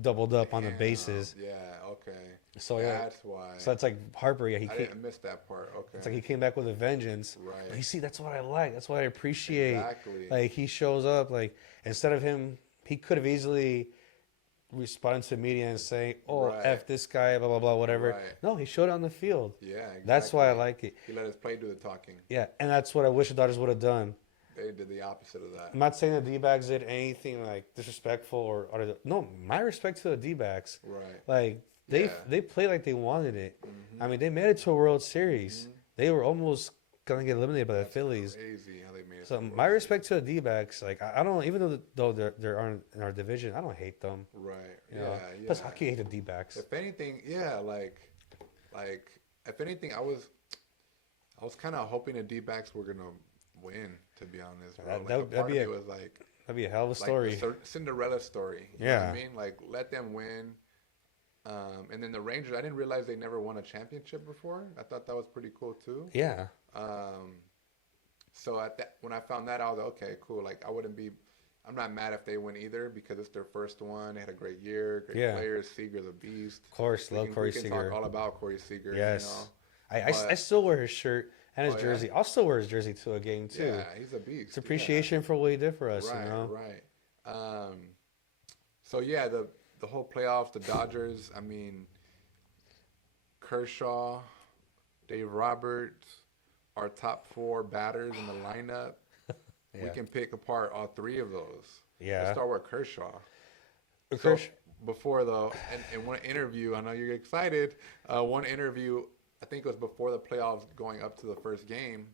doubled up on the bases. Yeah. Okay. So that's why. So it's like Harper. Yeah, I didn't miss that part. Okay. It's like he came back with a vengeance. Right. But you see, that's what I like. That's what I appreciate. Exactly. Like he shows up. Like instead of him, he could have easily responded to the media and say, "Oh, F this guy, blah blah blah, whatever." Right. No, he showed it on the field. Yeah, exactly. That's why I like it. He let his play do the talking. Yeah, and that's what I wish the Dodgers would have done. They did the opposite of that. I'm not saying the D-backs did anything like disrespectful or no. My respect to the D-backs. Right. Like they played like they wanted it. Mm-hmm. I mean, they made it to a World Series. Mm-hmm. They were almost gonna get eliminated by the Phillies. Crazy how they made it. So my respect to the D-backs. Like I don't, even though they're in our division, I don't hate them. Right. You know? Plus, how can you hate the D-backs? If anything, like if anything, I was kind of hoping the D-backs were gonna win. To be honest, bro. That'd be a hell of a story. Like the Cinderella story. You know what I mean? Like, let them win. And then the Rangers, I didn't realize they never won a championship before. I thought that was pretty cool too. Yeah. So when I found that out, I was like, okay, cool. Like, I'm not mad if they win either because it's their first one. They had a great year, great players. Seager's a beast. Of course, love Corey Seager. We can talk all about Corey Seager. Yes. You know? I still wear his shirt and his jersey. I'll still wear his jersey to a game too. Yeah, he's a beast. It's appreciation for what he did for us. Right, you know? Right. So yeah, the whole playoffs, the Dodgers. I mean, Kershaw, Dave Roberts, our top 4 batters in the lineup. We can pick apart all 3 of those. Yeah. Let's start with Kershaw. So before though, in one interview, I know you're excited. One interview, I think it was before the playoffs, going up to the first game.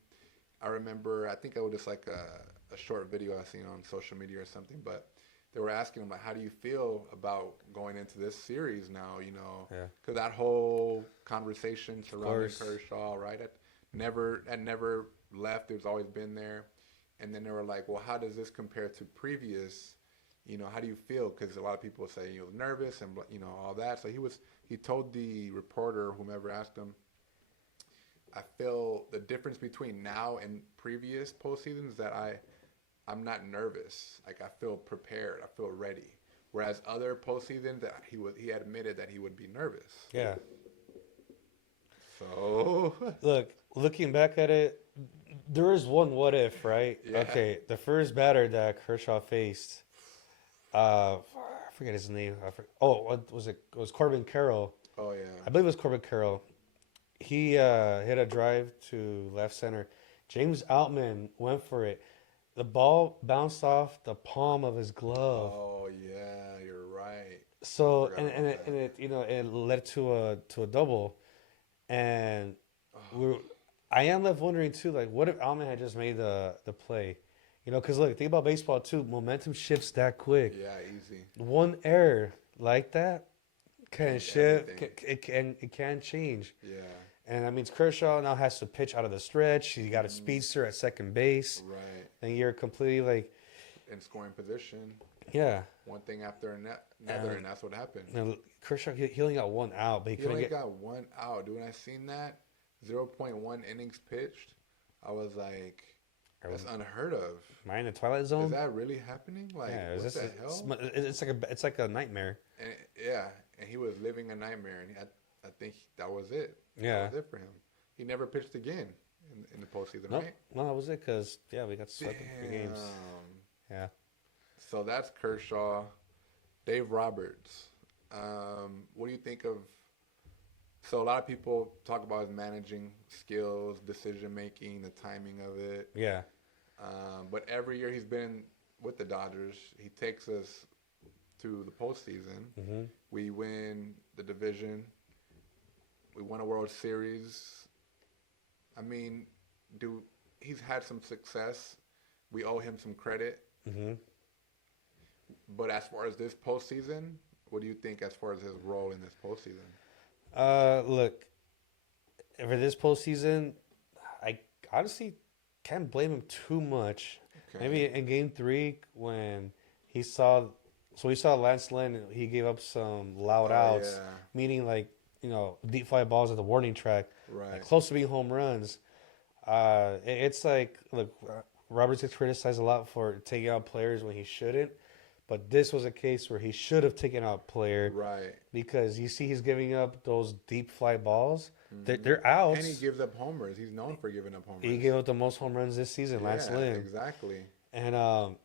I remember, I think it was just like a short video I seen on social media or something, but they were asking him, like, how do you feel about going into this series now, you know? Because that whole conversation surrounding Kershaw, right? That never left. It's always been there. And then they were like, well, how does this compare to previous, you know, how do you feel? Because a lot of people say he was nervous and, you know, all that. So he told the reporter, whomever asked him, I feel the difference between now and previous postseasons that I'm not nervous. Like, I feel prepared. I feel ready. Whereas other postseasons that he admitted that he would be nervous. Yeah. So look, looking back at it, there is one what if, right? Yeah. Okay, the first batter that Kershaw faced, I forget his name. What was it? It was Corbin Carroll. Oh yeah. I believe it was Corbin Carroll. He hit a drive to left center. James Outman went for it. The ball bounced off the palm of his glove. Oh yeah, you're right. So and it you know, it led to a double, and I am left wondering too, like, what if Outman had just made the play, you know? Because look, think about baseball too. Momentum shifts that quick. Yeah, easy. One error like that can shift. It can change. Yeah. And that means Kershaw now has to pitch out of the stretch. He got a speedster at second base. Right. And you're completely like in scoring position. Yeah. One thing after another, and that's what happened. And Kershaw, he only got one out, but he only got one out. Dude, when I seen that 0.1 innings pitched, I was like, That's unheard of. Am I in the Twilight Zone? Is that really happening? Like, yeah, what the hell? It's like a nightmare. And and he was living a nightmare, and I think that was it. Yeah, that was it for him. He never pitched again in the postseason, nope. right? No, that was it because we got swept in 3 games. Yeah. So that's Kershaw. Dave Roberts. What do you think of? So a lot of people talk about his managing skills, decision making, the timing of it. Yeah. But every year he's been with the Dodgers, he takes us to the postseason. Mm-hmm. We win the division. We won a World Series. I mean, he's had some success. We owe him some credit. Mm-hmm. But as far as this postseason, what do you think as far as his role in this postseason? Look, for this postseason, I honestly can't blame him too much. Okay. Maybe in Game 3 when he saw Lance Lynn, he gave up some loud outs, meaning like, deep fly balls at the warning track, right, like close to being home runs. It's like, look, Roberts gets criticized a lot for taking out players when he shouldn't. But this was a case where he should have taken out a player. Right. Because you see he's giving up those deep fly balls. Mm-hmm. They're outs. And he gives up homers. He's known for giving up homers. He gave up the most home runs this season, Lance Lynn. Exactly. And,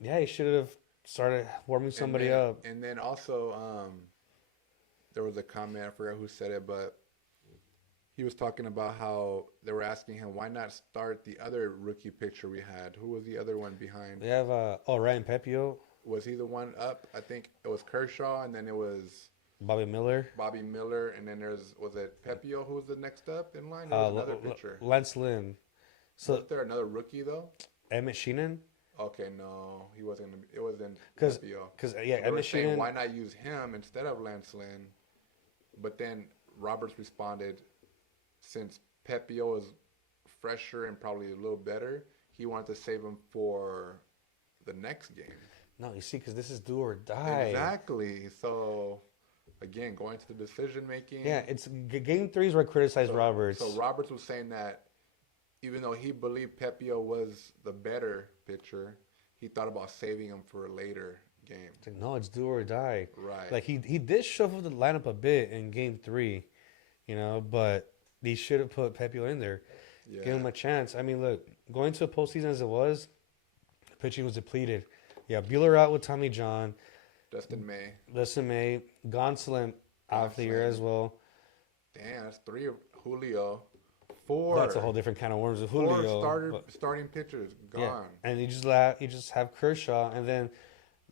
he should have started warming somebody up. And then also, there was a comment, I forgot who said it, but he was talking about how they were asking him, why not start the other rookie pitcher we had? Who was the other one behind? We have, Ryan Pepiot. Was he the one up? I think it was Kershaw, and then it was Bobby Miller, and then was it Pepiot who was the next up in line? Or another pitcher? Lance Lynn. So was there another rookie though? Emmett Sheehan. Okay, no, he wasn't. It wasn't Pepiot. Because Emmett Sheehan. Why not use him instead of Lance Lynn? But then Roberts responded, since Pepiot was fresher and probably a little better, he wanted to save him for the next game. No, you see, because this is do or die. Exactly. So, again, going to the decision making. Yeah, it's Game 3 is where I criticized Roberts. So Roberts was saying that even though he believed Pepiot was the better pitcher, he thought about saving him for a later game. It's like, no, it's do or die. Right. Like he did shuffle the lineup a bit in Game 3, but he should have put Pepiot in there. Yeah. Give him a chance. I mean, look, going to a postseason as it was, pitching was depleted. Yeah, Buehler out with Tommy John. Dustin May. Gonsolin out for the year as well. Damn, that's 3 of Julio. 4. That's a whole different kind of worms with Julio. 4 starting pitchers gone. Yeah. And you just have Kershaw, and then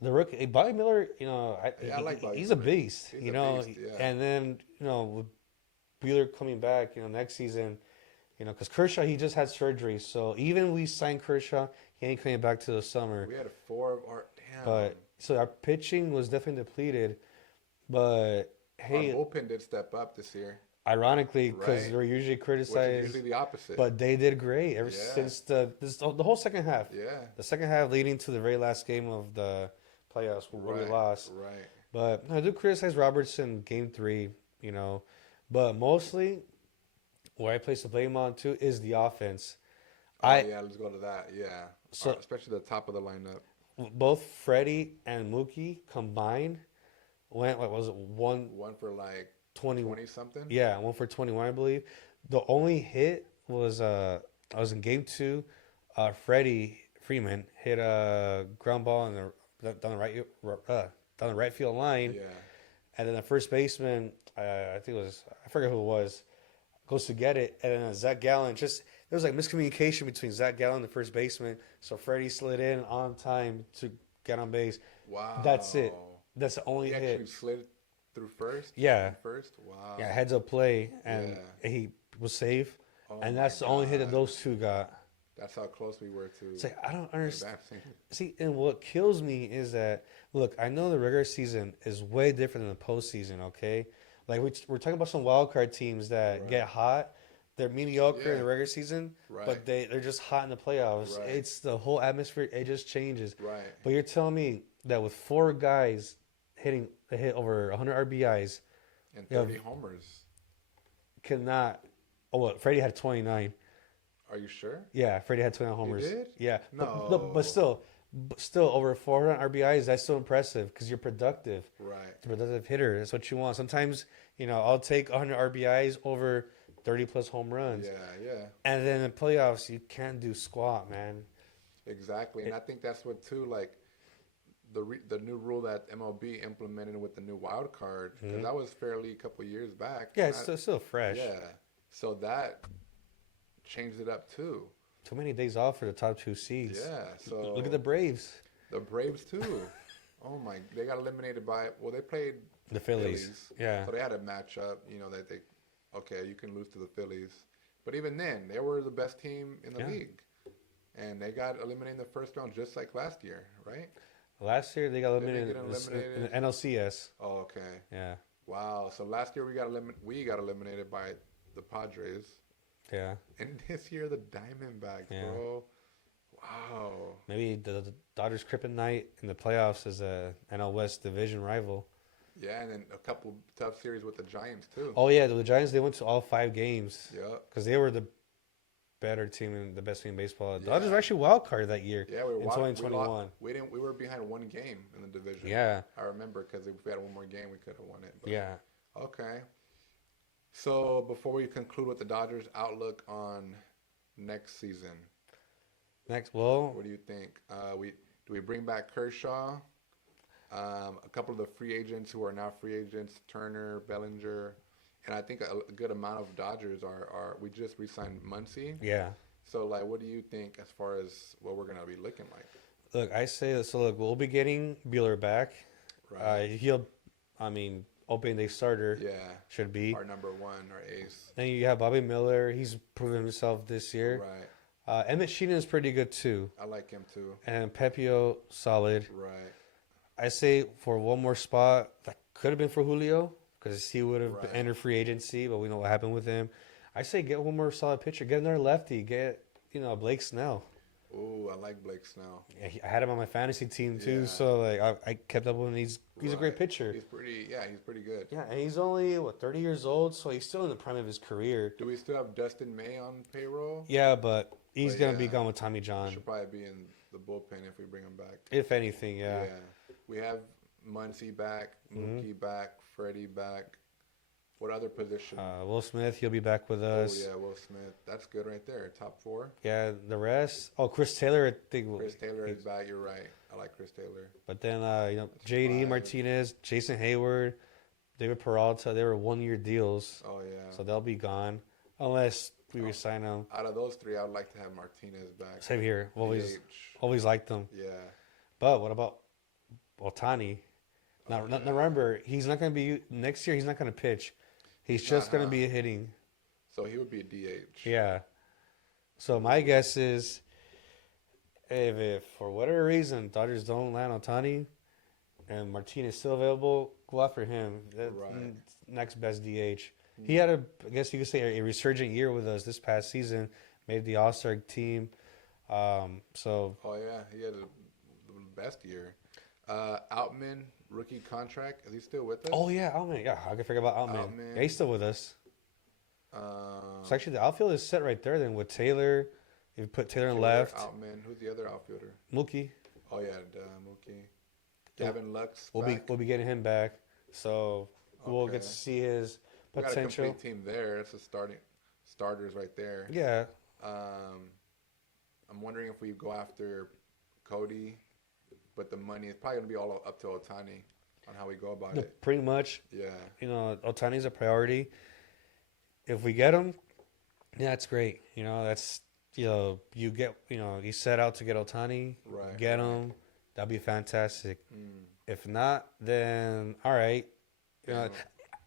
the rookie Bobby Miller. I like Bobby. He's a beast. He's a beast, yeah. And then with Buehler coming back, next season, because Kershaw, he just had surgery, so even we signed Kershaw, he ain't coming back to the summer. We had 4 of our But so our pitching was definitely depleted, but hey, our bullpen did step up this year. Ironically, because we're usually criticized. Which is usually the opposite. But they did great ever since the whole second half. Yeah. The second half leading to the very last game of the playoffs where we lost. Right. But I do criticize Robertson Game 3, but mostly where I place the blame on too is the offense. Let's go to that. Yeah. So especially the top of the lineup. Both Freddie and Mookie combined went, what was it, one for like 20 something? Yeah, 1 for 21, I believe. The only hit was I was in Game 2. Freddie Freeman hit a ground ball down the right field line. Yeah. And then the first baseman, I forget who it was, goes to get it, and then Zach Gallen there was like miscommunication between Zach Gallen and the first baseman, so Freddie slid in on time to get on base. Wow. That's it. That's the only hit. He actually slid through first? Yeah. First? Wow. Yeah, heads up play, and he was safe, and that's the only hit that those two got. That's how close we were to. It's like, I don't understand. See, and what kills me is that, look, I know the regular season is way different than the postseason, okay? Like, we're talking about some wild card teams that get hot. They're mediocre in the regular season, but they're just hot in the playoffs. Right. It's the whole atmosphere. It just changes. Right. But you're telling me that with 4 guys hit over 100 RBIs. And 30 homers. Freddie had 29. Are you sure? Yeah, Freddie had 29 homers. He did? Yeah. No. But still over 400 RBIs. That's still impressive because you're productive. Right. It's a productive hitter. That's what you want. Sometimes, I'll take 100 RBIs over 30 plus home runs. Yeah, yeah. And then in playoffs, you can't do squat, man. Exactly. And I think that's what, too, like, the new rule that MLB implemented with the new wild card, because that was fairly a couple years back. Yeah, it's still fresh. Yeah. So that changed it up, too. Too many days off for the top 2 seeds. Yeah. So look at the Braves. The Braves, too. Oh, my. They got eliminated by, well, they played the Phillies. Yeah. So they had a matchup, that okay, you can lose to the Phillies. But even then, they were the best team in the league. And they got eliminated in the first round just like last year, right? Last year they got eliminated in the NLCS. Oh, okay. Yeah. Wow. So last year we got eliminated by the Padres. Yeah. And this year the Diamondbacks, bro. Wow. Maybe the Dodgers kryptonite in the playoffs is a NL West division rival. Yeah, and then a couple tough series with the Giants too. Oh yeah, the Giants, they went to all 5 games. Yeah. Because they were the better team and the best team in baseball. The Dodgers were actually wild card that year. Yeah, we were in 2021. We were behind 1 game in the division. Yeah. I remember because if we had 1 more game, we could have won it. But, yeah. Okay. So before we conclude with the Dodgers' outlook on next season, what do you think? Do we bring back Kershaw? A couple of the free agents who are now free agents, Turner, Bellinger, and I think a good amount of Dodgers are we just re-signed Muncy. Yeah. So, like, what do you think as far as what we're going to be looking like? Look, I say this. So, look, we'll be getting Buehler back. Right. Opening day starter. Yeah. Should be. Our number 1, our ace. Then you have Bobby Miller. He's proven himself this year. Right. Emmett Sheehan is pretty good, too. I like him, too. And Pepio, solid. Right. I say for one more spot, that could have been for Julio because he would have entered free agency, but we know what happened with him. I say get one more solid pitcher. Get another lefty. Get, Blake Snell. Ooh, I like Blake Snell. Yeah, I had him on my fantasy team too, so like I kept up with him. He's a great pitcher. He's pretty good. Yeah, and he's only 30 years old, so he's still in the prime of his career. Do we still have Dustin May on payroll? Yeah, but he's gonna be gone with Tommy John. Should probably be in the bullpen if we bring him back. If anything, yeah. Yeah, we have Muncy back, Mookie back, Freddie back. What other position? Will Smith, he'll be back with us. Oh, yeah, Will Smith. That's good right there. Top 4. Yeah, the rest. Oh, Chris Taylor, I think. Chris Taylor is back. You're right. I like Chris Taylor. But then, JD Martinez, Jason Hayward, David Peralta, they were 1-year deals. Oh, yeah. So they'll be gone unless we resign them. Out of those 3, I would like to have Martinez back. Same here. Always liked them. Yeah. But what about Ohtani? Now, remember, he's not going to be next year. He's not going to pitch. He's just going to be hitting. So he would be a DH. Yeah. So my guess is, if for whatever reason Dodgers don't land Ohtani, and Martinez is still available, go after him. That's next best DH. He had I guess you could say, a resurgent year with us this past season. Made the All-Star team. Oh yeah, he had the best year. Outman. Rookie contract. Is he still with us? Oh, yeah, Outman. Yeah, I can forget about Outman. Yeah, he's still with us. So actually, the outfield is set right there then with Taylor. If you put Taylor in left. Outman. Who's the other outfielder? Mookie. Oh, yeah, Mookie. Gavin Lux We'll be getting him back. So we'll get to see his potential. We got a complete team there. It's starters right there. Yeah. I'm wondering if we go after Cody. But the money is probably going to be all up to Ohtani on how we go about it. Pretty much. Yeah. Ohtani's a priority. If we get him, yeah, that's great. That's, you set out to get Ohtani. Right. Get him. That'd be fantastic. If not, then all right. I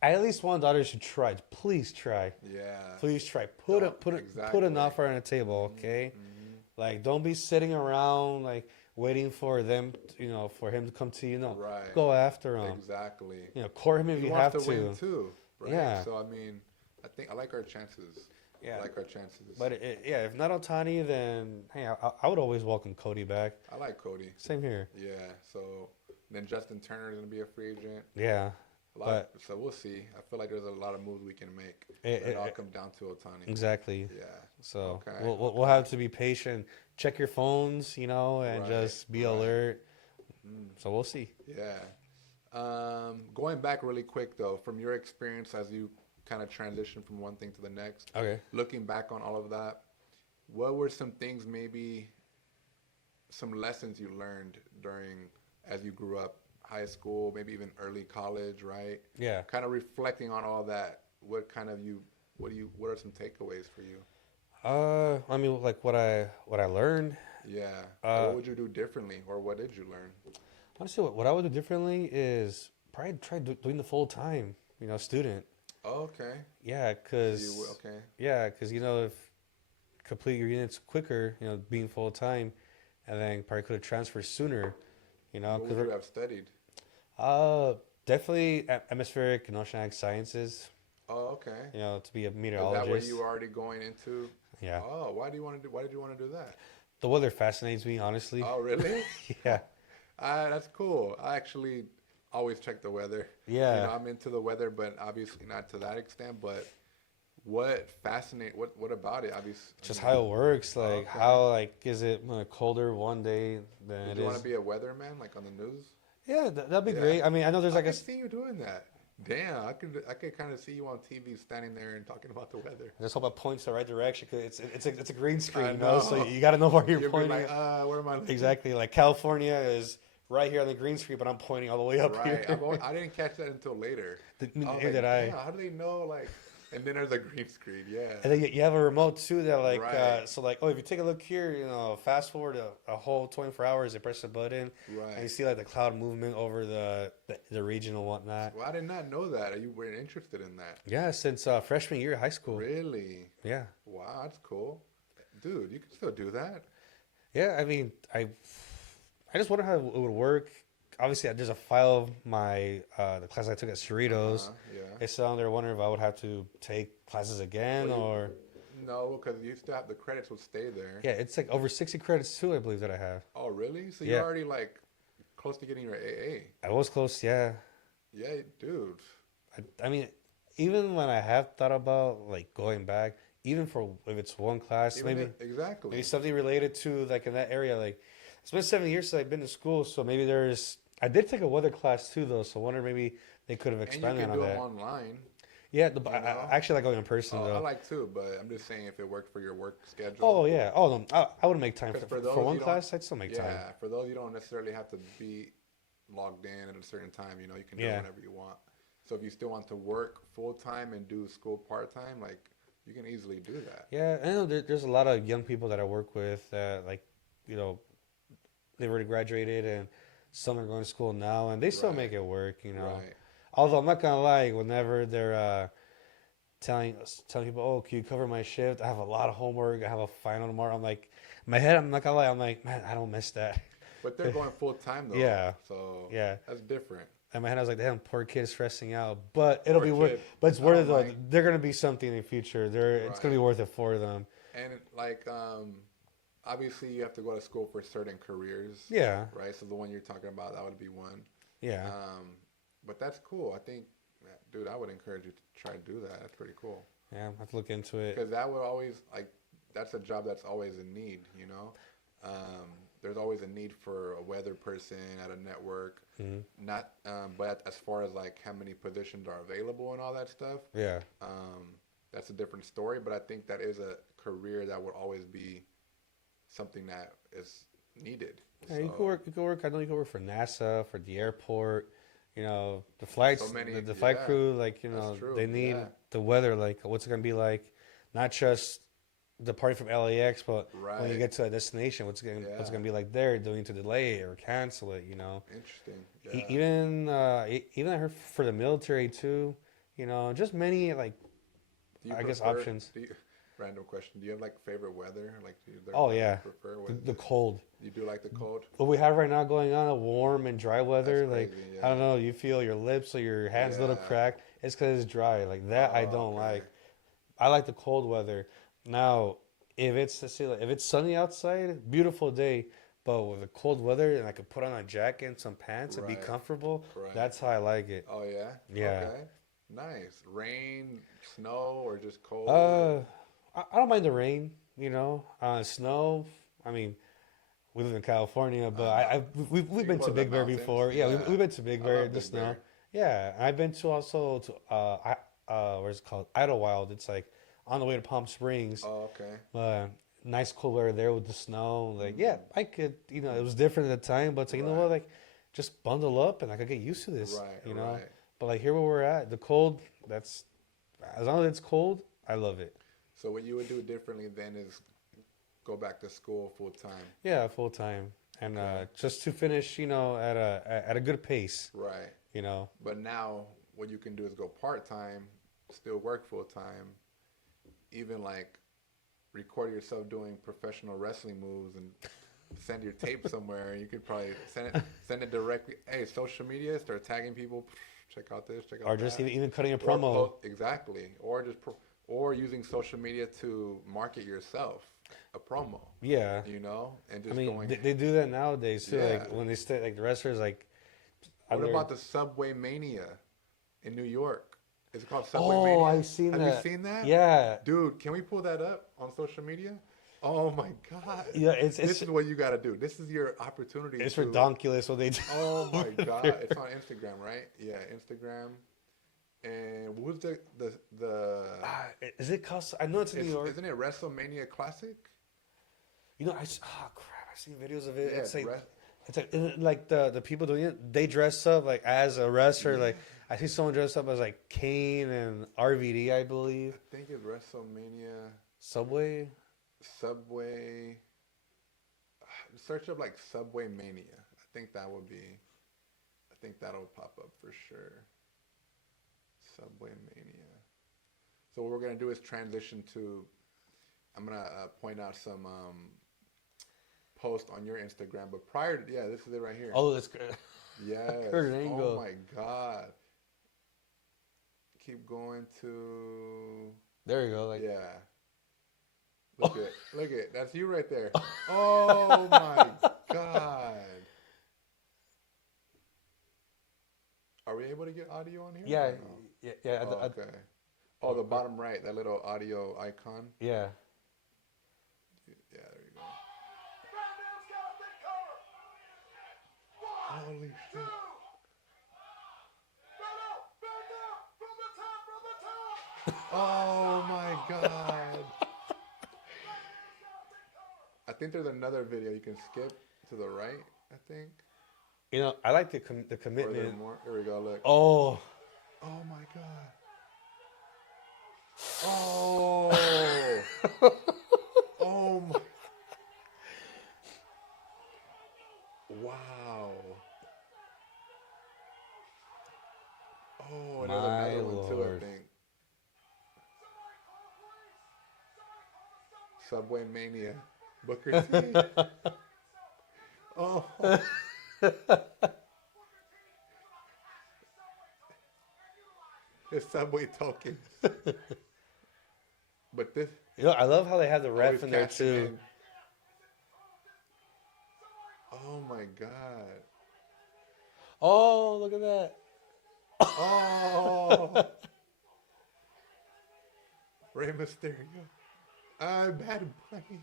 at least want Dodgers to try. Please try. Yeah. Please try. Put an offer on the table, okay? Like, don't be sitting around, like, waiting for them, for him to come to you. No, right. Go after him. Exactly. Court him if you have to. Win too, right? Yeah. So, I like our chances. Yeah. I like our chances. But, if not Ohtani, then, hey, I would always welcome Cody back. I like Cody. Same here. Yeah. So, then Justin Turner is going to be a free agent. Yeah. So we'll see. I feel like there's a lot of moves we can make. It all comes down to Otani. Exactly. Yeah. So Okay. we'll have to be patient. Check your phones, and just be alert. So we'll see. Yeah. Going back really quick though, from your experience as you kind of transition from one thing to the next. Okay. Looking back on all of that, what were some things, maybe some lessons you learned as you grew up, high school, maybe even early college, right? Yeah. Kind of reflecting on all that. What are some takeaways for you? I mean, like what I learned. Yeah. What would you do differently, or what did you learn? Honestly, what I would do differently is probably try doing the full time, student. Oh, okay. Yeah, because if complete your units quicker, being full time, and then probably could have transferred sooner, What would you have studied? Definitely atmospheric and oceanic sciences. Oh, okay. To be a meteorologist. Is that what you were already going into? Yeah. Oh, why did you want to do that? The weather fascinates me, honestly. Oh, really? Yeah. That's cool. I actually always check the weather. Yeah. I'm into the weather, but obviously not to that extent. But what about it? Obviously, just how it works. Like, okay. how, is it colder one day than it is? Do you want to be a weatherman, like on the news? Yeah, that'd be great. I mean, I know there's I can see you doing that. Damn, I could kind of see you on TV standing there and talking about the weather. I just hope it points the right direction, because it's a green screen, know. so you got to know where you're pointing. Like, where am I looking? Exactly. Like California is right here on the green screen, but I'm pointing all the way up here. I didn't catch that until later. Neither did I. How do they know? And then there's a green screen, yeah. And then you have a remote too that right. If you take a look here, fast forward a whole 24 hours, they press a button, right, and you see the cloud movement over the region and whatnot. Well, I did not know that. You were interested in that? Yeah, since freshman year of high school. Really? Yeah. Wow, that's cool, dude. You can still do that. Yeah, I mean, I just wonder how it would work. Obviously, there's a file of my the class I took at Cerritos. Yeah. It's down there wondering if I would have to take classes again or. No, because you still have the credits will stay there. Yeah, it's like over 60 credits too, I believe, that I have. Oh, really? So you're already close to getting your AA. I was close, yeah. Yeah, dude. I mean, even when I have thought about going back, even for if it's one class, maybe something related to in that area. It's been 7 years since I've been to school, so maybe I did take a weather class too, though. So I wonder maybe they could have expanded on that. And you can do it online. Yeah, I actually like going in person though. I like too, but I'm just saying if it worked for your work schedule. Oh yeah. Oh no, I would make time for one class. I'd still make time. Yeah, for those you don't necessarily have to be logged in at a certain time. You can do whatever you want. So if you still want to work full time and do school part time, you can easily do that. Yeah, I know there's a lot of young people that I work with that they've already graduated and some are going to school now and they still make it work. Right. Although I'm not gonna lie, whenever they're telling people, "Oh, can you cover my shift? I have a lot of homework. I have a final tomorrow." I'm like, in my head, I'm not gonna lie. I'm like, man, I don't miss that. But they're going full time though. Yeah. So yeah, that's different. In my head, I was like, damn, poor kid stressing out. But it'll be worth. But it's worth it though. They're gonna be something in the future. It's gonna be worth it for them. And obviously you have to go to school for certain careers. Yeah. Right. So the one you're talking about, that would be one. Yeah. But that's cool. I think, dude, I would encourage you to try to do that. That's pretty cool. Yeah, I have to look into it. Because that would always, that's a job that's always in need, There's always a need for a weather person at a network. Mm-hmm. Not, but as far as how many positions are available and all that stuff. Yeah. That's a different story. But I think that is a career that would always be something that is needed. Yeah, so, you could work. I know you could work for NASA, for the airport. The flights, the flight crew, they need the weather, what's it going to be like, not just departing from LAX, but when you get to a destination, what's going to be like there, doing to delay it or cancel it, Interesting. Yeah. Even I heard for the military too, just many, options. Random question. Do you have favorite weather? Prefer? The cold. You do like the cold? What we have right now going on, a warm and dry weather. That's crazy, I don't know. You feel your lips or your hands a little cracked. It's because it's dry. I don't like. I like the cold weather. Now, if it's sunny outside, beautiful day, but with the cold weather, and I could put on a jacket and some pants and be Right. comfortable. Right. That's how I like it. Oh yeah. Yeah. Okay. Nice. Rain, snow, or just cold? I don't mind the rain. Snow. I mean, we live in California, but we've been Well, to the Big Bear mountains, before. Yeah, yeah. we've been to Big I Bear love in the Big snow. Bear. Yeah, I've been to also to where's it called, Idlewild. It's like on the way to Palm Springs. Oh, okay. Nice cool weather there with the snow. Like, Mm. yeah, I could. It was different at the time, but it's like, you know Right. what, like, just bundle up and I could get used to this. Right. You know. Right. But like here where we're at, the cold. That's as long as it's cold, I love it. So what you would do differently then is go back to school full time. Yeah, full time, and Okay. just to finish, at a good pace. Right. You know. But now what you can do is go part time, still work full time, even like record yourself doing professional wrestling moves and send your tape somewhere. You could probably send it directly. Hey, social media, start tagging people. Check out this. Check out Or that. just even cutting a Or promo. exactly. Or just or using social media to market yourself, a promo. Yeah. And I just mean, going. they do that nowadays too. Yeah. Like when they stay, like the wrestlers, like. What about the Subway Mania in New York? Is it called Subway Oh, Mania? I've seen Have that. you seen that? Yeah. Dude, can we pull that up on social media? Oh my God. Yeah, This is what you got to do. This is your opportunity. It's to, redonkulous what they do. Oh my God. It's on Instagram, right? Yeah, Instagram. And what was the Is it called? I know it's in New York. Isn't it WrestleMania Classic? Oh crap! I've seen videos of it. Yeah, It's like the people doing it. They dress up like as a wrestler. Yeah. Like I see someone dressed up as like Kane and RVD, I believe. I think it's WrestleMania Subway. Subway. Search up like Subway Mania. I think that'll pop up for sure. Subway Mania. So what we're gonna do is transition to. I'm gonna point out some post on your Instagram, but prior to this is it right here. Oh, that's good. Yes. Kurt Angle. Oh my God. Keep going to. There you go. Like Yeah. Look at that's you right there. Oh my God. Are we able to get audio on here? yeah, Or no? yeah. Oh, okay. Oh, the bottom right, that little audio icon. Yeah. Yeah, there you go. Holy shit. Oh my God. I think there's another video you can skip to the right, I think. I like the Or is there commitment. more? Here we go, look. Oh. Oh my God. Oh. Oh my. Wow. Oh, and there's My another one too, I Lord. think. Subway Mania. Booker T. Oh. It's Subway talking. But this. I love how they have the ref always in there cashing too. in. Oh my God. Oh, look at that. Oh. Rey Mysterio. I'm Bad Bunny.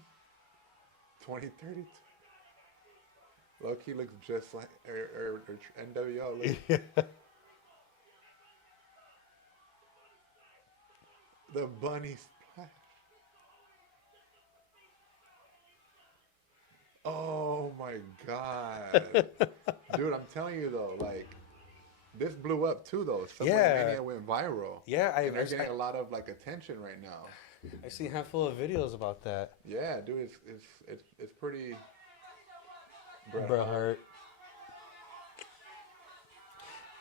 2032. Loki looks just like NWO. Look. The bunny splash. Oh my God. Dude, I'm telling you though, like, this blew up too though. Subway Yeah. Mania went viral. Yeah, And they're getting a lot of like attention right now. I see a handful of videos about that. Yeah, dude, it's pretty. Bret Hart.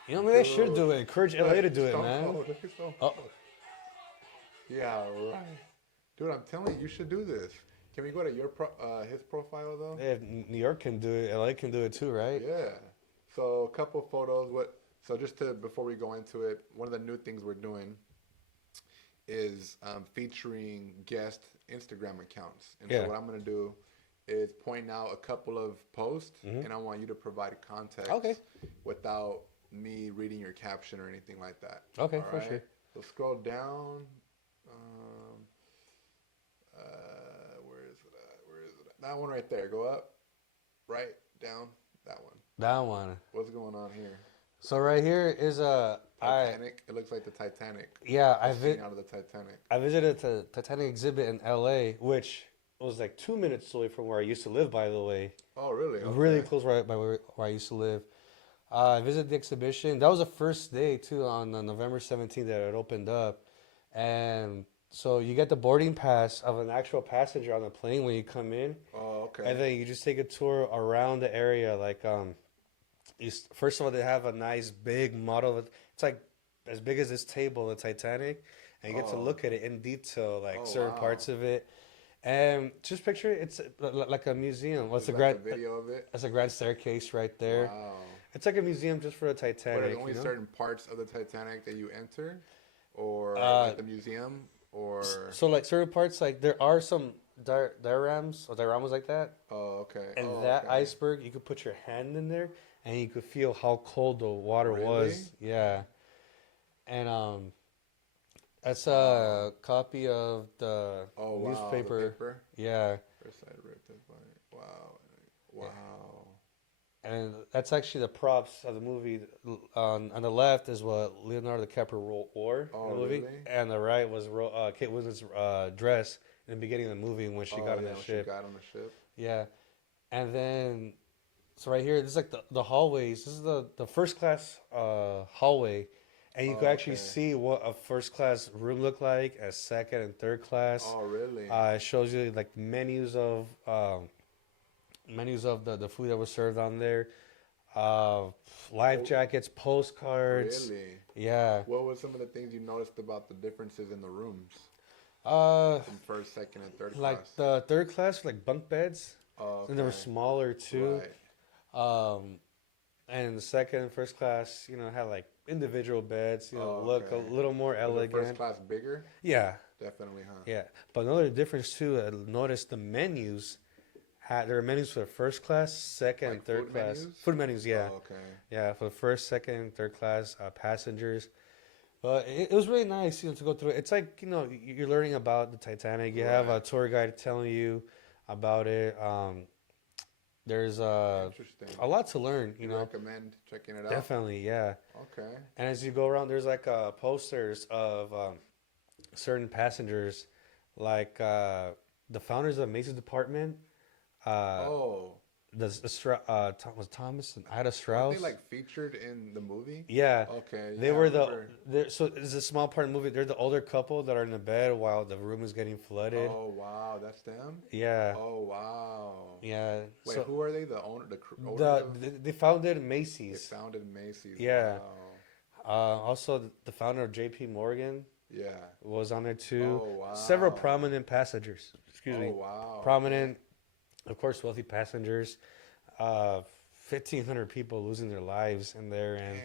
Maybe they should do it. Encourage LA to do it, Stone man. Cold, look at Stone Oh. Cold. Yeah, right. Dude, I'm telling you should do this. Can we go to his profile though? If New York can do it, LA can do it too, right? Yeah. So a couple photos. So just before we go into it, one of the new things we're doing is featuring guest Instagram accounts. And Yeah. so what I'm gonna do is point out a couple of posts, Mhm. and I want you to provide context Okay. without me reading your caption or anything like that. Okay, All for right? sure. So scroll down. Um, where is it at? Where is it at? That one right there. Go up. Right. Down. That one. That one. What's going on here? So right here is Titanic. It looks like the Titanic. yeah, The scene out of the Titanic. I visited the Titanic exhibit in L.A., which was like 2 minutes away from where I used to live, by the way. Oh, really? Okay. Really close right by where I used to live. I visited the exhibition. That was the first day, too, on November 17th that it opened up. And so you get the boarding pass of an actual passenger on the plane when you come in. Oh, okay. And then you just take a tour around the area. Like, first of all, they have a nice big model. It's like as big as this table, the Titanic. And you get to look at it in detail, like certain parts of it. And just picture it, it's like a museum. What's There's a like a video of it? That's a grand staircase right there. Wow. It's like a museum just for the Titanic. But there's only certain parts of the Titanic that you enter, or like the museum, or so like certain parts, like there are some dioramas like that. Oh, okay. And that iceberg, you could put your hand in there, and you could feel how cold the water was. Yeah. And that's a copy of the newspaper. The paper? Yeah. First I ripped it by wow. And that's actually the props of the movie. On the left is what Leonardo DiCaprio wore in the movie, really? And the right was Kate Winslet's dress in the beginning of the movie when she got on the ship. She got on the ship. Yeah, and then so right here, this is like the hallways. This is the first class hallway, and you can actually see what a first class room looked like, a second and third class. Oh, really? It shows you like menus of the food that was served on there, life jackets, postcards. Really? Yeah. What were some of the things you noticed about the differences in the rooms? In first, second, and third like class? the third class, like bunk beds, and they were smaller too. Right. And the second and first class, had like individual beds. Look a little more elegant. Was the first class bigger? Yeah. Definitely, huh? Yeah, but another difference too. I noticed the menus. There are menus for the first class, second, and third class. Menus? Food menus, yeah. Oh, okay. Yeah, for the first, second, and third class passengers. But it was really nice, to go through it. It's like, you're learning about the Titanic. You have a tour guide telling you about it. There's a lot to learn, You recommend checking it out? Definitely, yeah. Okay. And as you go around, there's like posters of certain passengers, like the founders of Macy's department. Was Thomas and Ida Strauss? Were they like featured in the movie? Yeah. Okay. They were so it's a small part of the movie. They're the older couple that are in the bed while the room is getting flooded. Oh wow, that's them. Yeah. Oh wow. Yeah. Wait, who are they? The owner, they founded Macy's. They founded Macy's. Yeah. Wow. Also, the founder of J.P. Morgan. Yeah. Was on there too. Oh wow. Several prominent passengers. Excuse me. Oh wow. Prominent. Of course, wealthy passengers, 1,500 people losing their lives in there, and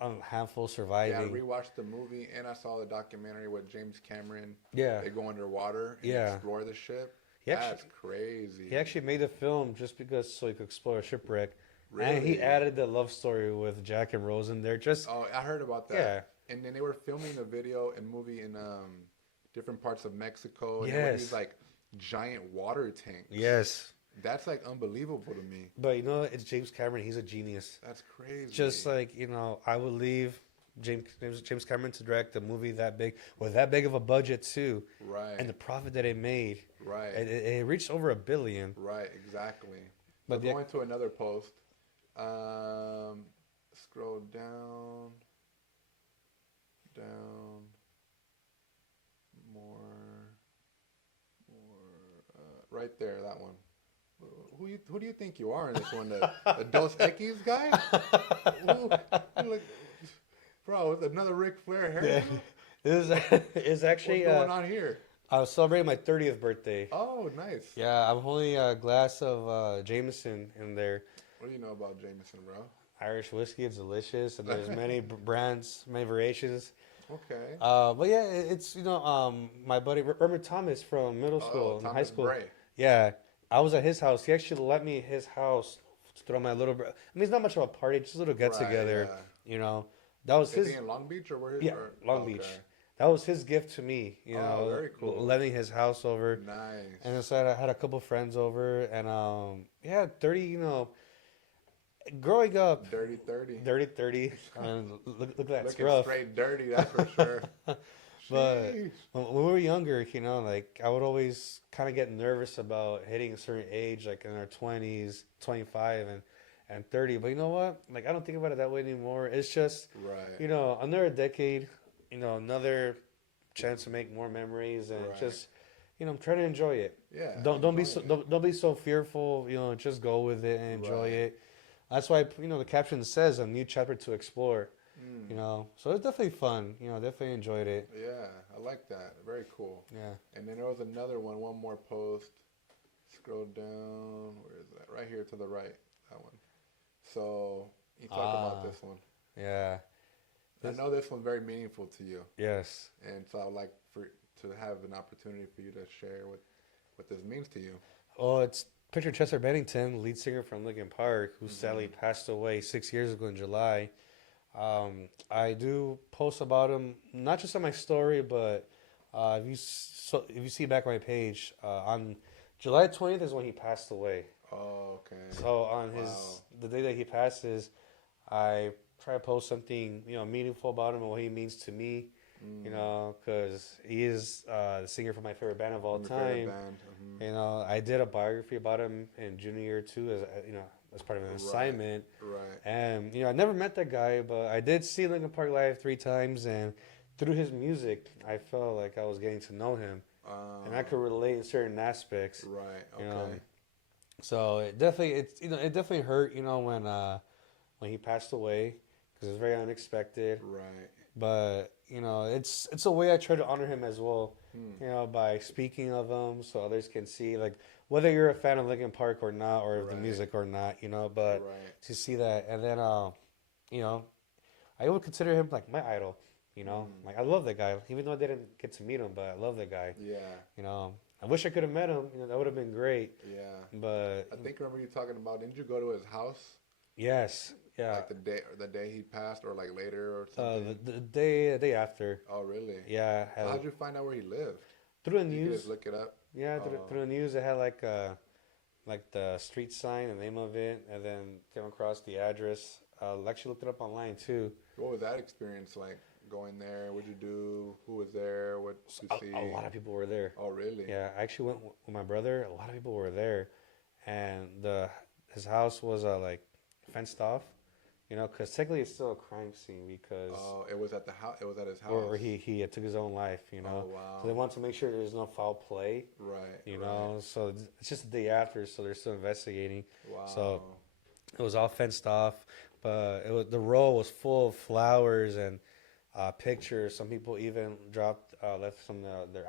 a handful surviving. Yeah, I rewatched the movie, and I saw the documentary with James Cameron. Yeah. They go underwater and explore the ship. That's crazy. He actually made the film just so he could explore a shipwreck. Really? And he added the love story with Jack and Rose in there. I heard about that. Yeah. And then they were filming a video and movie in different parts of Mexico. And they would use like giant water tanks. Yes. That's like unbelievable to me. But it's James Cameron. He's a genius. That's crazy. Just like, I would leave James Cameron to direct a movie that big with that big of a budget too. Right. And the profit that it made. Right. It reached over $1 billion. Right, exactly. But going to another post. Scroll down. More. Right there, that one. Who do you think you are in this one? The Dos Equis guy? Bro, another Ric Flair hair? Yeah. This is actually... What's going on here? I was celebrating my 30th birthday. Oh, nice. Yeah, I'm holding a glass of Jameson in there. What do you know about Jameson, bro? Irish whiskey, it's delicious, and there's many brands, many variations. Okay. But yeah, it's, my buddy, remember Thomas from middle school and high school? Bray. Yeah. I was at his house. He actually let me his house to throw my little. I mean, it's not much of a party, just a little get together. Right, You know, that was is his. he in Long Beach or where? Yeah, Long Beach. That was his gift to me. You know, very cool. letting his house over. Nice. And so I had a couple friends over, and yeah, 30. You know, growing up, Dirty 30. dirty 30. Look at that Looking scruff. straight dirty, that's for sure. But Sheesh. when we were younger, you know, like I would always kind of get nervous about hitting a certain age, like in our 20s, 25 and 30. But you know what? Like I don't think about it that way anymore. It's just, Right. you know, another decade, you know, another chance to make more memories and Right. just, you know, try to enjoy it. Yeah. Don't be enjoy so it. don't be so fearful. You know, just go with it and enjoy Right. it. That's why, you know, the caption says a new chapter to explore. Mm. You know, so it's definitely fun. You know, definitely enjoyed it. Yeah, I like that. Very cool. Yeah. And then there was another one more post. Scroll down. Where is that? Right here to the right. That one. So you talk about this one. Yeah. I know this one's very meaningful to you, Yes. and so I would like to have an opportunity for you to share what this means to you. Oh, it's picture Chester Bennington, lead singer from Linkin Park, who sadly passed away 6 years ago in July. I do post about him, not just on my story, but if you see back on my page, on July 20th is when he passed away. Oh, okay. So on Wow. the day that he passes, I try to post something, you know, meaningful about him and what he means to me. You know, because he is the singer for my favorite band of all From your favorite time. band. Mhm. You know, I did a biography about him in junior year too, as you know, as part of an assignment. Right. And you know, I never met that guy, but I did see Linkin Park live 3 times, and through his music, I felt like I was getting to know him, and I could relate in certain aspects. Right. You Okay. know, so it definitely hurt, you know, when he passed away, because it was very unexpected. Right. But you know, it's a way I try to honor him as well. Hmm. You know, by speaking of him, so others can see, like, whether you're a fan of Linkin Park or not, or of the Right. music or not. You know, but Right. to see that, and then you know, I would consider him like my idol. You know, like I love that guy, even though I didn't get to meet him, but I love that guy. Yeah. You know, I wish I could have met him. You know, that would have been great. Yeah. But I think I remember you talking about. Didn't you go to his house yes, yeah. like the day he passed, or like later or something? The day after. Oh, really? Yeah. So how'd you find out where he lived? Through the You could news. just look it up. Yeah, Oh. through the news, it had like the street sign, the name of it, and then came across the address. Actually looked it up online too. What was that experience like? Going there? What'd you do? Who was there? What did you see? A lot of people were there. Oh, really? Yeah, I actually went with my brother. A lot of people were there, and his house was like fenced off. You know, because technically it's still a crime scene because Oh, it was at the house. It was at his house. or he took his own life. You know, Oh, wow. so they want to make sure there's no foul play. Right. You right. know, so it's just the day after, so they're still investigating. Wow. So it was all fenced off, but the row was full of flowers and pictures. Some people even left some of their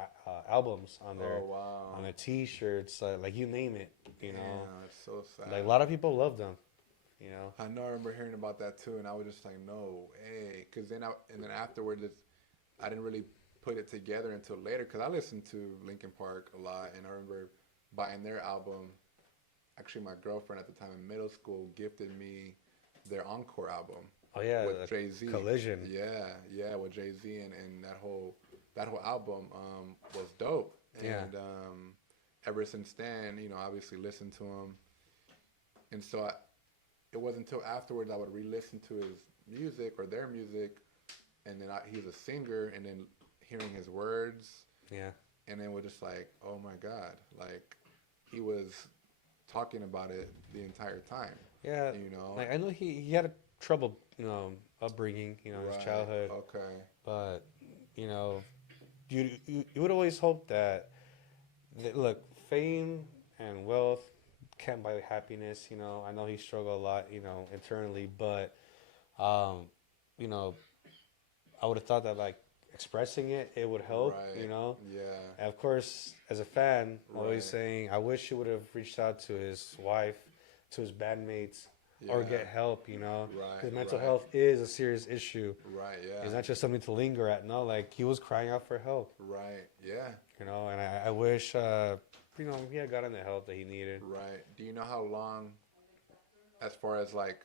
albums on Oh, wow. their T-shirts, like you name it. You know, Yeah, it's so sad. like a lot of people loved them. You know, I know. I remember hearing about that too, and I was just like, no way. Because then afterwards, I didn't really put it together until later. Because I listened to Linkin Park a lot, and I remember buying their album. Actually, my girlfriend at the time in middle school gifted me their encore album. oh yeah, With Jay-Z. Collision. Yeah, with Jay-Z, and that whole album was dope. And Yeah. ever since then, you know, obviously listened to him, and so it wasn't until afterwards I would re-listen to his music or their music, and then he's a singer, and then hearing his words, Yeah, and then we're just like, oh my God, like he was talking about it the entire time. yeah. You know, Like I know he had a trouble, you know, upbringing, you know, his Right. childhood. Okay. But you know, you would always hope that look, fame and wealth can't buy happiness. You know, I know he struggled a lot, you know, internally, but you know, I would have thought that like expressing it would help. Right. You know, Yeah. and of course, as a fan, I'm always Right. saying I wish he would have reached out to his wife, to his bandmates. Or Yeah. get help, you know. Right, Because mental right. health is a serious issue. Right. Yeah. It's not just something to linger at. No, like he was crying out for help, Right. Yeah. you know. And I wish, you he had gotten the help that he needed. Right. Do you know how long, as far as like,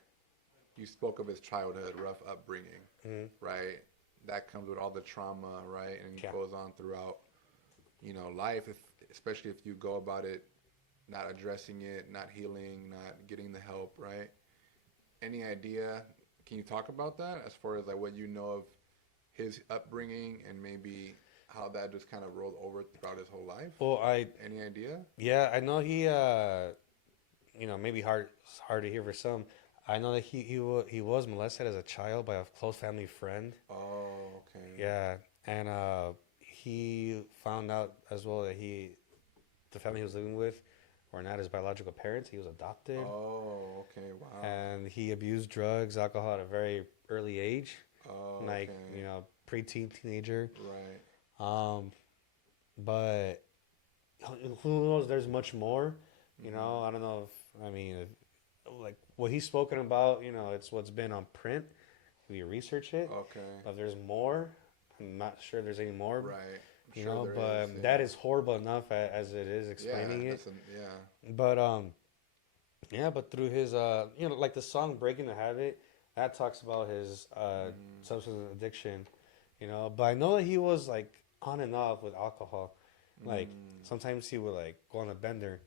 you spoke of his childhood, rough upbringing, right? That comes with all the trauma, right? And it goes on throughout, life, especially if you go about it not addressing it, not healing, not getting the help, right? Any idea? Can you talk about that as far as like what you know of his upbringing and maybe how that just kind of rolled over throughout his whole life? Well, Any idea? Yeah, I know he maybe it's hard to hear for some. I know that he was molested as a child by a close family friend. Oh, okay. Yeah, and he found out as well that the family he was living with were not his biological parents. He was adopted. Oh, okay, wow. And he abused drugs, alcohol at a very early age. Oh, like, okay. Preteen, teenager. Right. But who knows? There's much more. I don't know like what he's spoken about, it's what's been on print. If you research it. Okay. But there's more. I'm not sure there's any more. Right. But that is horrible enough as it is explaining it. But but through his like the song "Breaking the Habit," that talks about his substance addiction. But I know that he was like on and off with alcohol. Like sometimes he would like go on a bender,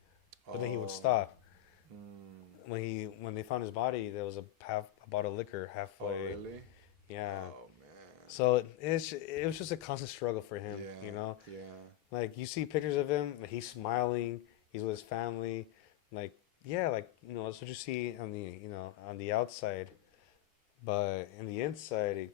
but then he would stop. When they found his body, there was a bottle of liquor halfway. Oh, really? Yeah. Oh, man. So it was just a constant struggle for him, Yeah. Like you see pictures of him, like he's smiling, he's with his family, like that's what you see on the outside, but in the inside,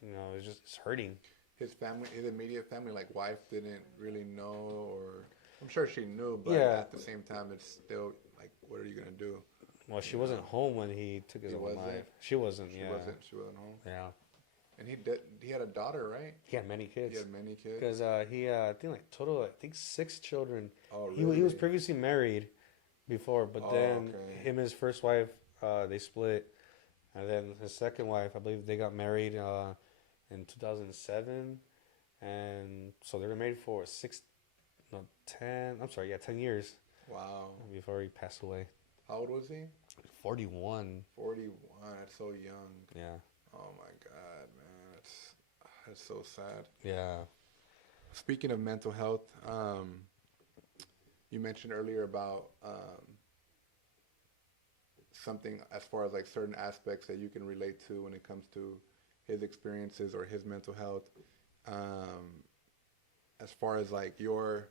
it's hurting. His family, his immediate family, like wife, didn't really know, or I'm sure she knew, but at the same time, it's still like, what are you gonna do? Well, she wasn't home when he took his own life. She wasn't. She wasn't home. Yeah. And he had a daughter, right? He had many kids. Because he I think like total 6 children. Oh, really? He was previously married before, but then him and his first wife they split, and then his second wife, I believe they got married in 2007, and so they were married for 10 years. Wow. Before he passed away. How old was he? 41. 41. That's so young. Yeah. Oh my God, man, that's so sad. Yeah. Speaking of mental health, you mentioned earlier about something as far as like certain aspects that you can relate to when it comes to his experiences or his mental health. As far as like your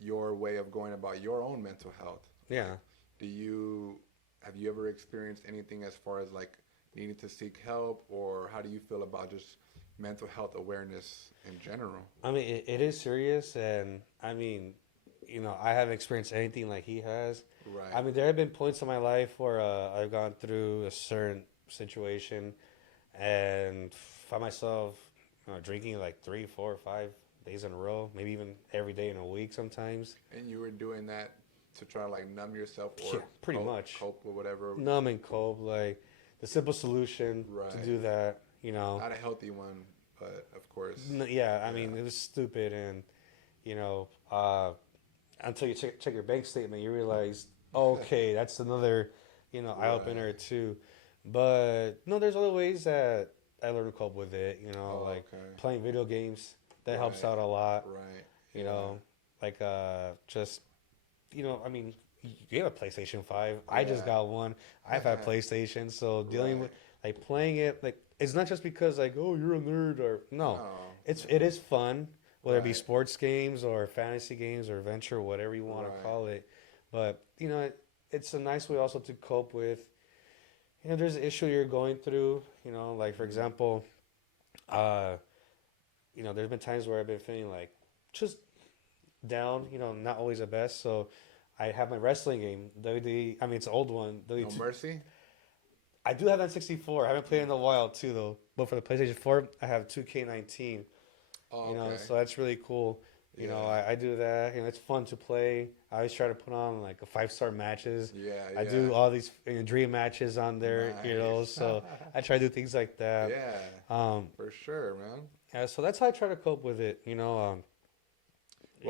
way of going about your own mental health. Yeah. Have you ever experienced anything as far as like needing to seek help, or how do you feel about just mental health awareness in general? I mean, it is serious, and I mean, I haven't experienced anything like he has. Right. I mean, there have been points in my life where I've gone through a certain situation and find myself drinking like 3, 4, 5 days in a row, maybe even every day in a week sometimes. And you were doing that to try to like numb yourself, or pretty much cope with whatever. Numb and cope, like the simple solution to do that. Not a healthy one, but of course. I mean, it was stupid, and until you check your bank statement, you realize, okay, that's another eye opener too. But no, there's other ways that I learned to cope with it. Playing video games, that helps out a lot. Right. Like just. I mean, you have a PlayStation 5. I just got one. I've had PlayStation, so dealing with like playing it, like it's not just because like, oh, you're a nerd, or no. It is fun, whether it be sports games or fantasy games or adventure, whatever you want to call it. But it's a nice way also to cope with. There's an issue you're going through. Like for example, there's been times where I've been feeling like just down, not always the best. So I have my wrestling game, WWE. I mean, it's an old one. No Mercy? I do have N64. I haven't played in a while, too, though. But for the PlayStation 4, I have 2K19. Oh, okay. So that's really cool. I do that. It's fun to play. I always try to put on like 5-star matches. I do all these dream matches on there, Nice. So I try to do things like that. Yeah. For sure, man. Yeah, so that's how I try to cope with it, Well,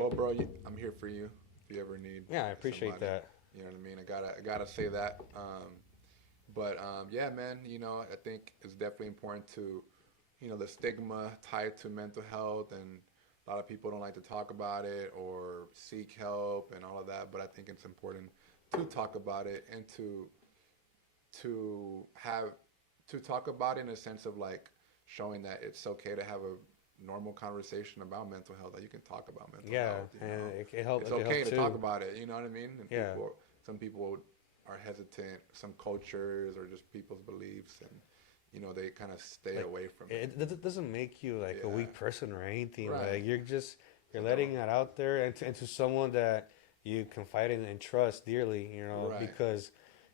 bro, I'm here for you. if you ever need. Yeah, I appreciate somebody. that. You know what I mean? I gotta say that. But yeah, man. You know, I think it's definitely important to, you know, the stigma tied to mental health, and a lot of people don't like to talk about it or seek help and all of that. But I think it's important to talk about it and to have to talk about it in a sense of like showing that it's okay to have a normal conversation about mental health. That you can talk about mental health. You and know? it helps. It's It okay helps to too. talk about it. You know what I mean? And Yeah. some people are hesitant. Some cultures or just people's beliefs, and you know they kind of stay Like, away from it. it doesn't make you like a Yeah. weak person or anything. Right. Like you're No. letting that out there and to someone that you confide in and trust dearly. You know, Right. because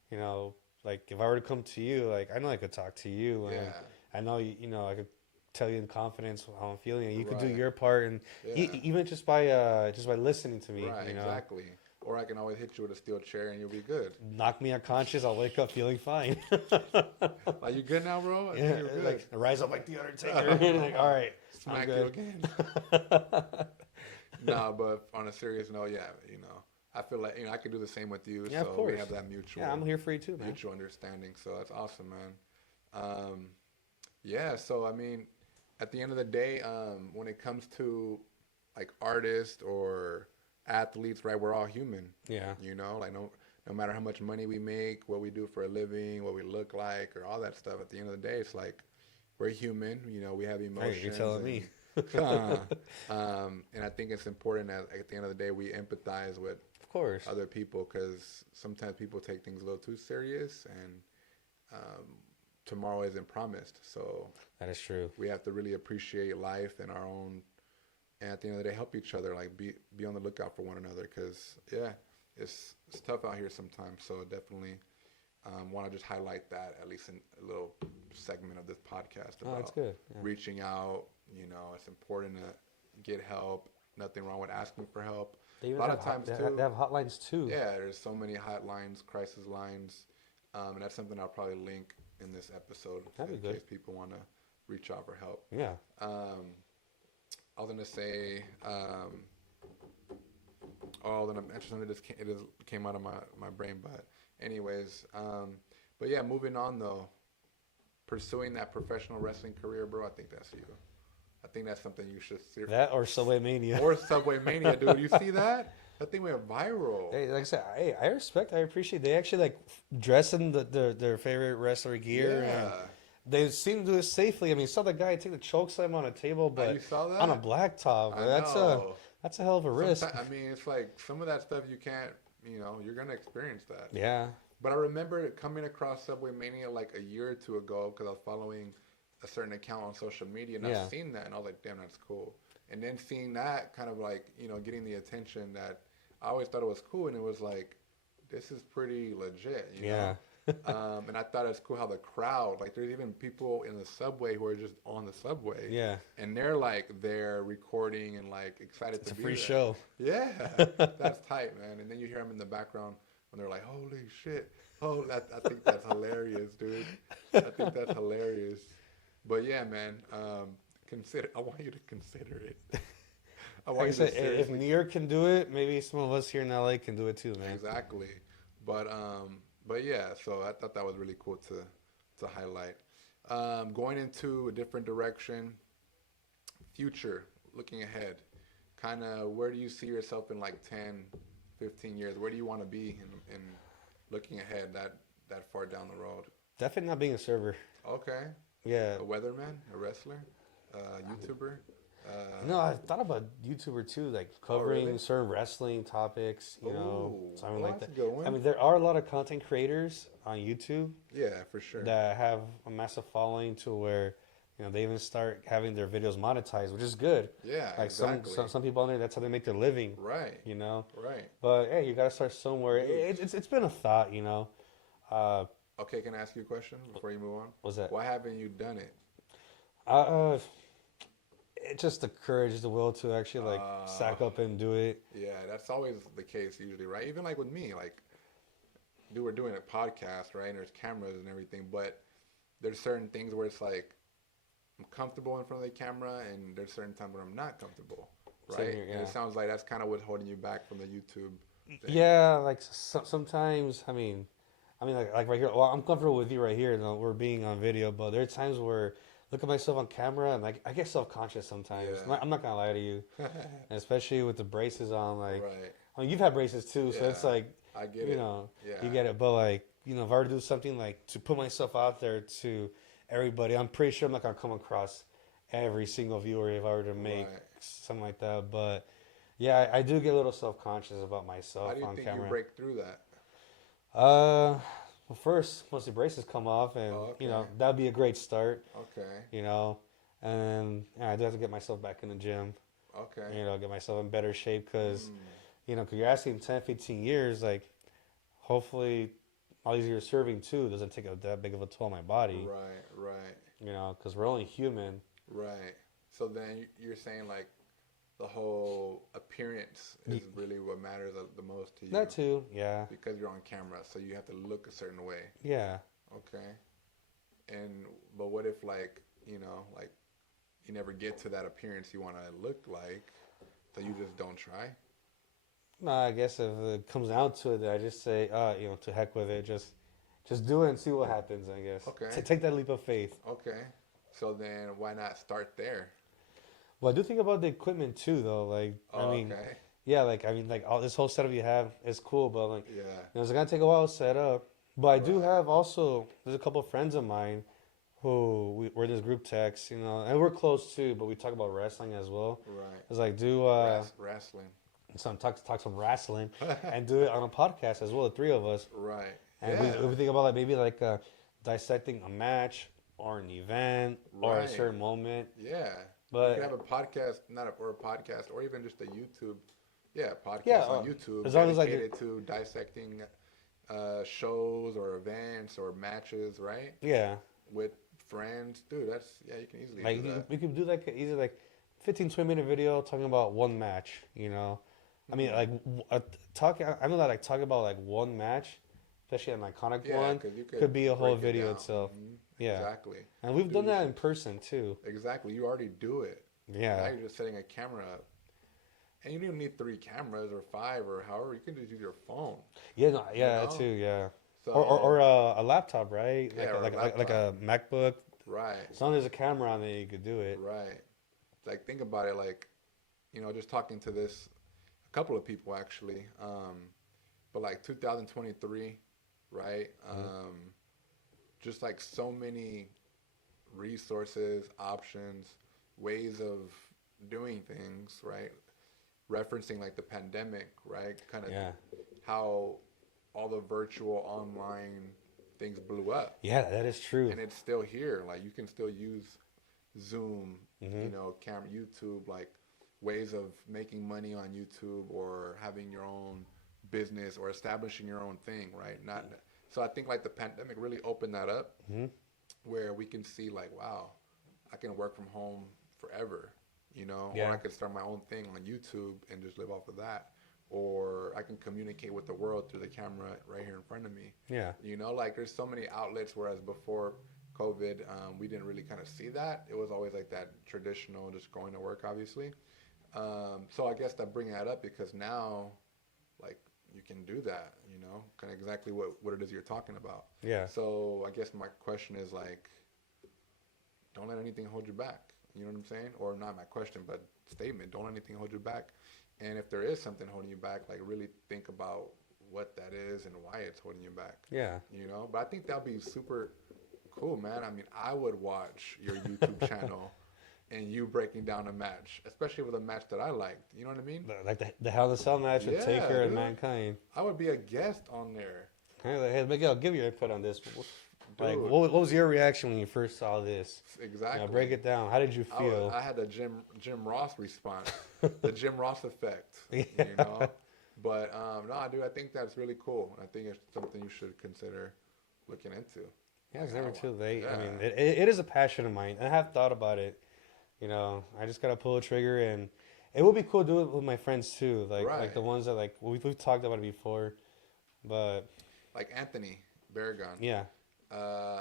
you know, like if I were to come to you, like I know I could talk to you, and Yeah. I know you know I could tell you in confidence how I'm feeling, and you could do Right. your part, and Yeah. even just by listening to me, Right. you know. Exactly. Or I can always hit you with a steel chair and you'll be good. Knock me unconscious, I'll wake up feeling fine. Like, you good now, bro? I think Yeah, you're good. like rise up like the Undertaker. Like, all right, I'm Smack you good. again. No, but on a serious note, yeah, you know, I feel like, you know, I could do the same with you. Yeah, So of course. we have that mutual, Yeah, I'm here for you too, man. mutual understanding. So that's awesome, man. Yeah, so I mean, at the end of the day, when it comes to like artists or athletes, right, we're all human. Yeah. You know, like no matter how much money we make, what we do for a living, what we look like, or all that stuff. At the end of the day, it's like we're human. You know, we have emotions. Hey, you're telling me. And I think it's important that at the end of the day we empathize with Of course. other people, because sometimes people take things a little too serious, and tomorrow isn't promised. So That is true. we have to really appreciate life and our own, and at the end of the day help each other, like be on the lookout for one another, because yeah, it's tough out here sometimes. So definitely want to just highlight that, at least in a little segment of this podcast, Oh, about that's good. Yeah. reaching out. You know, it's important to get help. Nothing wrong with asking for help. They even A lot have of times they too. have hotlines too. Yeah, there's so many hotlines, crisis lines, and that's something I'll probably link in this episode That'd in be good. case people want to reach out for help. Yeah. I was gonna say, then I'm actually it just came out of my brain, but anyways, but yeah, moving on though, pursuing that professional wrestling career, bro. I think that's you. I think that's something you should That or Subway Mania. or Subway Mania, dude. You see that? That thing went viral. Hey, like I said, I appreciate. They actually like dress in their favorite wrestler gear, Yeah. and they seem to do it safely. I mean, you saw the guy take the choke slam on a table, but you saw that? on a blacktop. I That's know. a hell of a risk. I mean, it's like some of that stuff you can't, you know, you're gonna experience that. Yeah. But I remember coming across Subway Mania like a year or two ago, because I was following a certain account on social media, and Yeah. I've seen that, and I was like, damn, that's cool. And then seeing that kind of like, you know, getting the attention that I always thought it was cool, and it was like, this is pretty legit, you Yeah. know? And I thought it was cool how the crowd, like there's even people in the subway who are just on the subway. Yeah. And they're like there recording and like excited It's to a be free there. show. Yeah, that's tight, man. And then you hear them in the background when they're like, "Holy shit!" Oh, I think that's hilarious, dude. I think that's hilarious. But yeah, man. I want you to consider it. I Like want I you said, to if seriously. New York can do it, maybe some of us here in LA can do it too, man. Exactly. But yeah. So I thought that was really cool to highlight. Going into a different direction. Future, looking ahead. Kind of, where do you see yourself in like 10, 15 years? Where do you want to be in looking ahead that far down the road? Definitely not being a server. Okay. Yeah. A weatherman, a wrestler, YouTuber. No, I thought about YouTuber too, like covering really? certain wrestling topics, you know, Ooh, something well, like that's that. a good one. I mean, there are a lot of content creators on YouTube Yeah, for sure. that have a massive following to where, you know, they even start having their videos monetized, which is good. Yeah, Like exactly. some people on there, that's how they make their living, Right. you know. Right. But hey, you gotta start somewhere. It's been a thought, you know. Okay, can I ask you a question before you move on? What's that? Why haven't you done it? It's just the courage, the will to actually like sack up and do it. Yeah, that's always the case usually, right? Even like with me, like, we're doing a podcast, right? And there's cameras and everything, but there's certain things where it's like I'm comfortable in front of the camera, and there's certain times where I'm not comfortable, right? Here, yeah. And it sounds like that's kind of what's holding you back from the YouTube thing. Yeah, like sometimes, like right here. Well, I'm comfortable with you right here. We're being on video, but there are times where look at myself on camera and like I get self conscious sometimes. Yeah. I'm not gonna lie to you, and especially with the braces on. Like, Right. I mean, you've had braces too, so it's Yeah. like I get it. Yeah. you get it. But like, if I were to do something like to put myself out there to everybody, I'm pretty sure I'm not gonna come across every single viewer if I were to make Right. something like that. But yeah, I do get a little self conscious about myself How do you on think camera. you break through that? Well, first, once the braces come off, and Oh, okay. that'd be a great start. Okay. And I do have to get myself back in the gym. Okay. Get myself in better shape because, Mm. because you're asking 10, 15 years, like, hopefully, all these years serving too doesn't take that big of a toll on my body. Right. Right. Because we're only human. Right. So then you're saying like the whole appearance is really what matters the most to you. That too, yeah. Because you're on camera, so you have to look a certain way. Yeah. Okay. But what if like you never get to that appearance you want to look like, so you just don't try? No, I guess if it comes down to it, I just say, to heck with it. Just do it and see what happens, I guess. Okay. Take that leap of faith. Okay. So then why not start there? Well, I do think about the equipment too, though. Like, Okay. yeah, like all this whole setup you have is cool, but like, Yeah. it's gonna take a while to set up. But I do have also. There's a couple of friends of mine who we're in this group text, and we're close too. But we talk about wrestling as well. Right. It's like Wrestling. talk some wrestling and do it on a podcast as well. The three of us. Right. And Yeah. we think about like maybe like dissecting a match or an event or a certain moment. Yeah. But you can have a podcast, or a podcast, or even just a YouTube. Yeah, podcast on YouTube. As long as dedicated to dissecting shows or events or matches, right? Yeah. With friends, dude. You can easily like do that. we could do like easy like 15-20 minute video talking about one match. I mean like I know that like talking about like one match, especially an iconic one, could be a whole video itself. Mm-hmm. Yeah, exactly. And we've done that in person too. Exactly. You already do it. Yeah. Now you're just setting a camera up. And you don't even need 3 cameras or 5 or however. You can just use your phone. Yeah, no, yeah, that too, yeah. So, or a laptop, right? Yeah, like a MacBook. Right. As long as there's a camera on there, you could do it. Right. Like, think about it, like, just talking to a couple of people actually, but like 2023, right? Just like so many resources, options, ways of doing things, right? Referencing like the pandemic, right? Kind of how all the virtual online things blew up. Yeah, that is true. And it's still here. Like you can still use Zoom, camera, YouTube, like ways of making money on YouTube or having your own business or establishing your own thing, right? So I think like the pandemic really opened that up where we can see like, wow, I can work from home forever, or I could start my own thing on YouTube and just live off of that. Or I can communicate with the world through the camera right here in front of me. Yeah. Like there's so many outlets, whereas before COVID, we didn't really kind of see that. It was always like that traditional, just going to work, obviously. So I guess that bringing that up because now, like, you can do that, kind of exactly what it is you're talking about. Yeah. So I guess my question is like, don't let anything hold you back. You know what I'm saying? Or not my question, but statement. Don't let anything hold you back. And if there is something holding you back, like really think about what that is and why it's holding you back. Yeah. But I think that'd be super cool, man. I mean, I would watch your YouTube channel and you breaking down a match, especially with a match that I liked. You know what I mean? Like the Hell in a Cell match with Taker and Mankind. I would be a guest on there. Hey, Miguel, give your input on this. Like, what was your reaction when you first saw this? Exactly. Break it down. How did you feel? I had the Jim Ross response, the Jim Ross effect. But no, dude, I think that's really cool. I think it's something you should consider looking into. Yeah, it's never too late. I mean, it is a passion of mine. I have thought about it. I just gotta pull a trigger, and it would be cool to do it with my friends too. Like the ones that like we've talked about it before, but like Anthony Barragon. Yeah.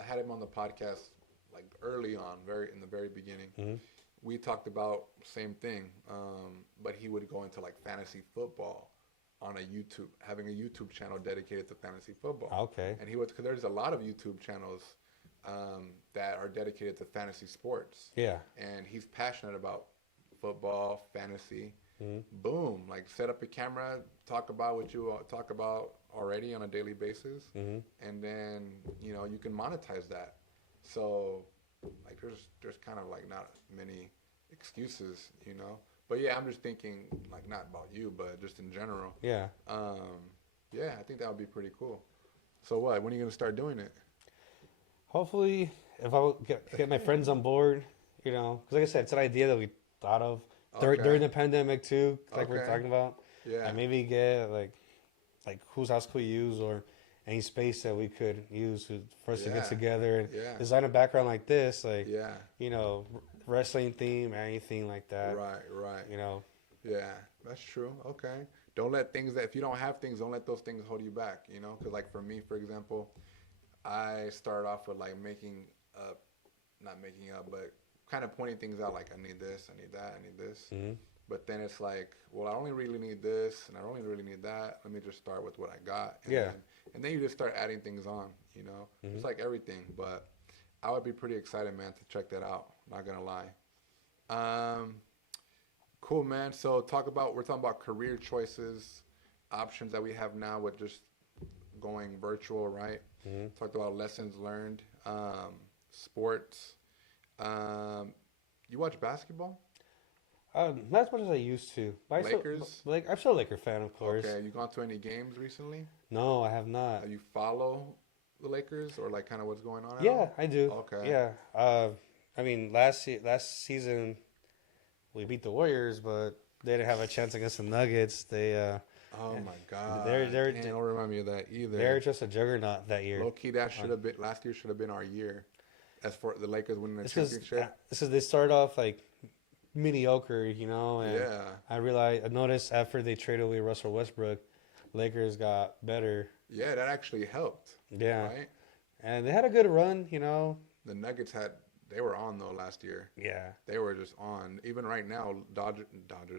Had him on the podcast like early on, in the very beginning, we talked about same thing, but he would go into like fantasy football on a YouTube, having a YouTube channel dedicated to fantasy football. Okay. And he would, because there's a lot of YouTube channels that are dedicated to fantasy sports. Yeah. And he's passionate about football, fantasy. Mm-hmm. Boom, like set up a camera, talk about what you talk about already on a daily basis, Mm-hmm. and then you can monetize that. So like there's kind of like not many excuses, But yeah, I'm just thinking like not about you, but just in general. Yeah. Yeah, I think that would be pretty cool. So what? When are you gonna start doing it? Hopefully, if I get my friends on board, because like I said, it's an idea that we thought of during the pandemic too, like we're talking about. Yeah. And maybe get like whose house could we use, or any space that we could use for us to get together and design a background like this, like wrestling theme, anything like that. Right. Yeah, that's true. Okay. Don't let things if you don't have things, don't let those things hold you back, Because like for me, for example, I started off with like not making up, but kind of pointing things out like I need this, I need that, I need this. Mm-hmm. But then it's like, well, I only really need this, and I only really need that. Let me just start with what I got. And then you just start adding things on, Mm-hmm. It's like everything. But I would be pretty excited, man, to check that out. Not gonna lie. Cool, man. So we're talking about career choices, options that we have now with just going virtual, right? Mm-hmm. Talked about lessons learned, sports. You watch basketball? Not as much as I used to. But Lakers? I'm still a Laker fan, of course. Okay, you gone to any games recently? No, I have not. You follow the Lakers or like kind of what's going on? Yeah, I do. Okay. Yeah. I mean, last season we beat the Warriors, but they didn't have a chance against the Nuggets. They oh my God! Don't remind me of that either. They're just a juggernaut that year. Low key, that should have been last year. Should have been our year. As for the Lakers winning the championship. They started off like mediocre, and yeah. I noticed after they traded away Russell Westbrook, Lakers got better. Yeah, that actually helped. Yeah. Right? And they had a good run, The Nuggets they were on though last year. Yeah. They were just on. Even right now,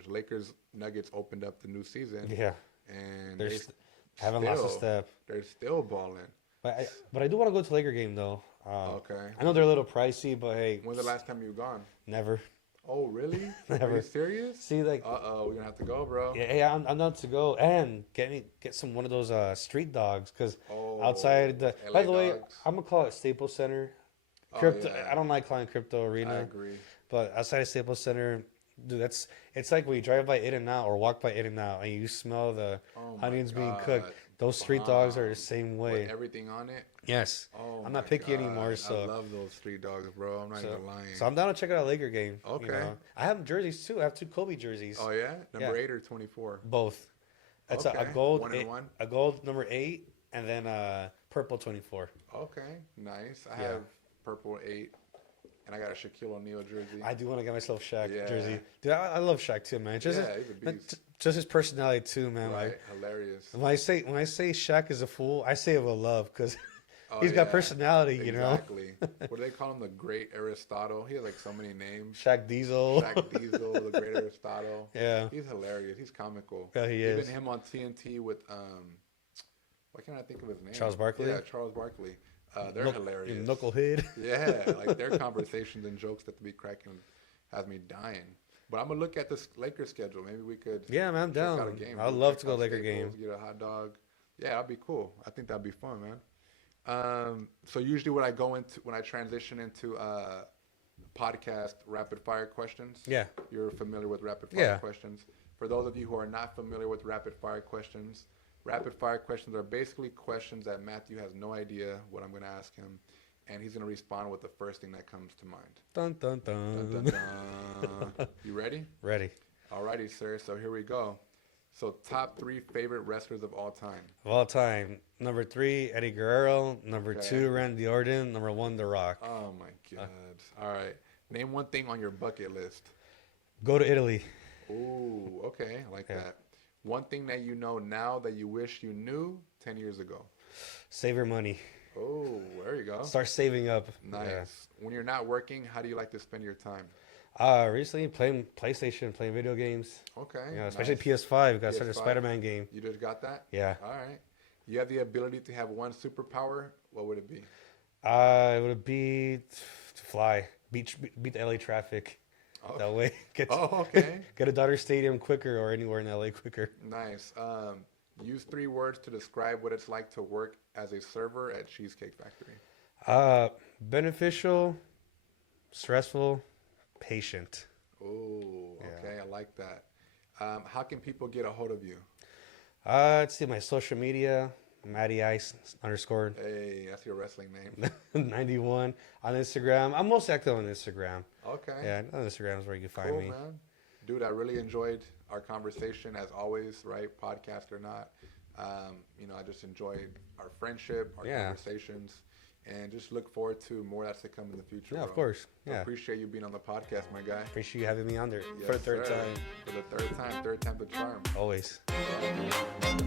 Lakers, Nuggets opened up the new season. Yeah. And they haven't lost a step. They're still balling. But I do want to go to Laker game though. Okay. I know they're a little pricey, but hey. When's the last time you've gone? Never. Oh, really? Never. Are you serious? See, like. We're gonna have to go, bro. Yeah, I'm not to go and get one of those street dogs because outside the. LA by the way, I'm gonna call it Staples Center. Crypto. Yeah. I don't like calling Crypto Arena. I agree. But outside of Staples Center, dude, it's like when you drive by In-N-Out or walk by In-N-Out and you smell the onions being cooked. Those street dogs are the same way. With everything on it? Yes. Oh, I'm not picky anymore. So I love those street dogs, bro. I'm not even lying. So I'm down to check out a Laker game. Okay. I have jerseys too. I have 2 Kobe jerseys. Oh yeah, number 8 or 24. Both. It's a gold, a gold number 8, and then purple 24. Okay, nice. I have purple 8. And I got a Shaquille O'Neal jersey. I do want to get myself Shaq jersey. Dude, I love Shaq too, man. Just he's a beast. Just his personality too, man. Right, like, hilarious. When I say Shaq is a fool, I say it with love because he's got personality, Exactly. What do they call him? The Great Aristotle. He has like so many names. Shaq Diesel. Shaq Diesel, the Great Aristotle. Yeah. He's hilarious. He's comical. Yeah, he is. Even him on TNT with why can't I think of his name? Charles Barkley. Yeah, Charles Barkley. They're hilarious. Knucklehead. Yeah, like their conversations and jokes that to be cracking has me dying. But I'm gonna look at this Lakers schedule. Maybe we could. Yeah, man, I'm down. Out a game. I'd love to go Laker game. Get a hot dog. Yeah, that'd be cool. I think that'd be fun, man. So usually when I transition into podcast rapid fire questions. Yeah. You're familiar with rapid fire questions. For those of you who are not familiar with rapid fire questions are basically questions that Mathew has no idea what I'm going to ask him, and he's going to respond with the first thing that comes to mind. Dun, dun, dun. Dun, dun, dun. You ready? Ready. Alrighty, sir. So here we go. So top 3 favorite wrestlers of all time. Of all time. Number 3, Eddie Guerrero. Number 2, Randy Orton. Number 1, The Rock. Oh, my God. All right. Name one thing on your bucket list. Go to Italy. Ooh, okay. I like that. One thing that you know now that you wish you knew 10 years ago. Save your money. Oh, there you go. Start saving up. Nice. Yeah. When you're not working, how do you like to spend your time? Recently playing PlayStation, playing video games. Okay. You know, especially nice. PS5. Got started a PS5. Spider-Man game. You just got that? Yeah. All right. You have the ability to have one superpower. What would it be? It would be to fly, beat the LA traffic. Oh, That way, okay. get to Dodger Stadium quicker or anywhere in LA quicker. Nice. Use 3 words to describe what it's like to work as a server at Cheesecake Factory. Beneficial, stressful, patient. Oh, okay. Yeah. I like that. How can people get a hold of you? Let's see my social media, Matty Ice _ Hey, that's your wrestling name. 91 on Instagram. I'm most active on Instagram. Okay. Yeah, on Instagram is where you can find Cool, me. man. Dude, I really enjoyed our conversation as always, right? Podcast or not. I just enjoyed our friendship, our conversations, and just look forward to more that's to come in the future. Yeah, bro. of course. So Yeah. appreciate you being on the podcast, my guy. Appreciate you having me on there Yes, for the third sir. time. For the third time the charm. Always. Yeah.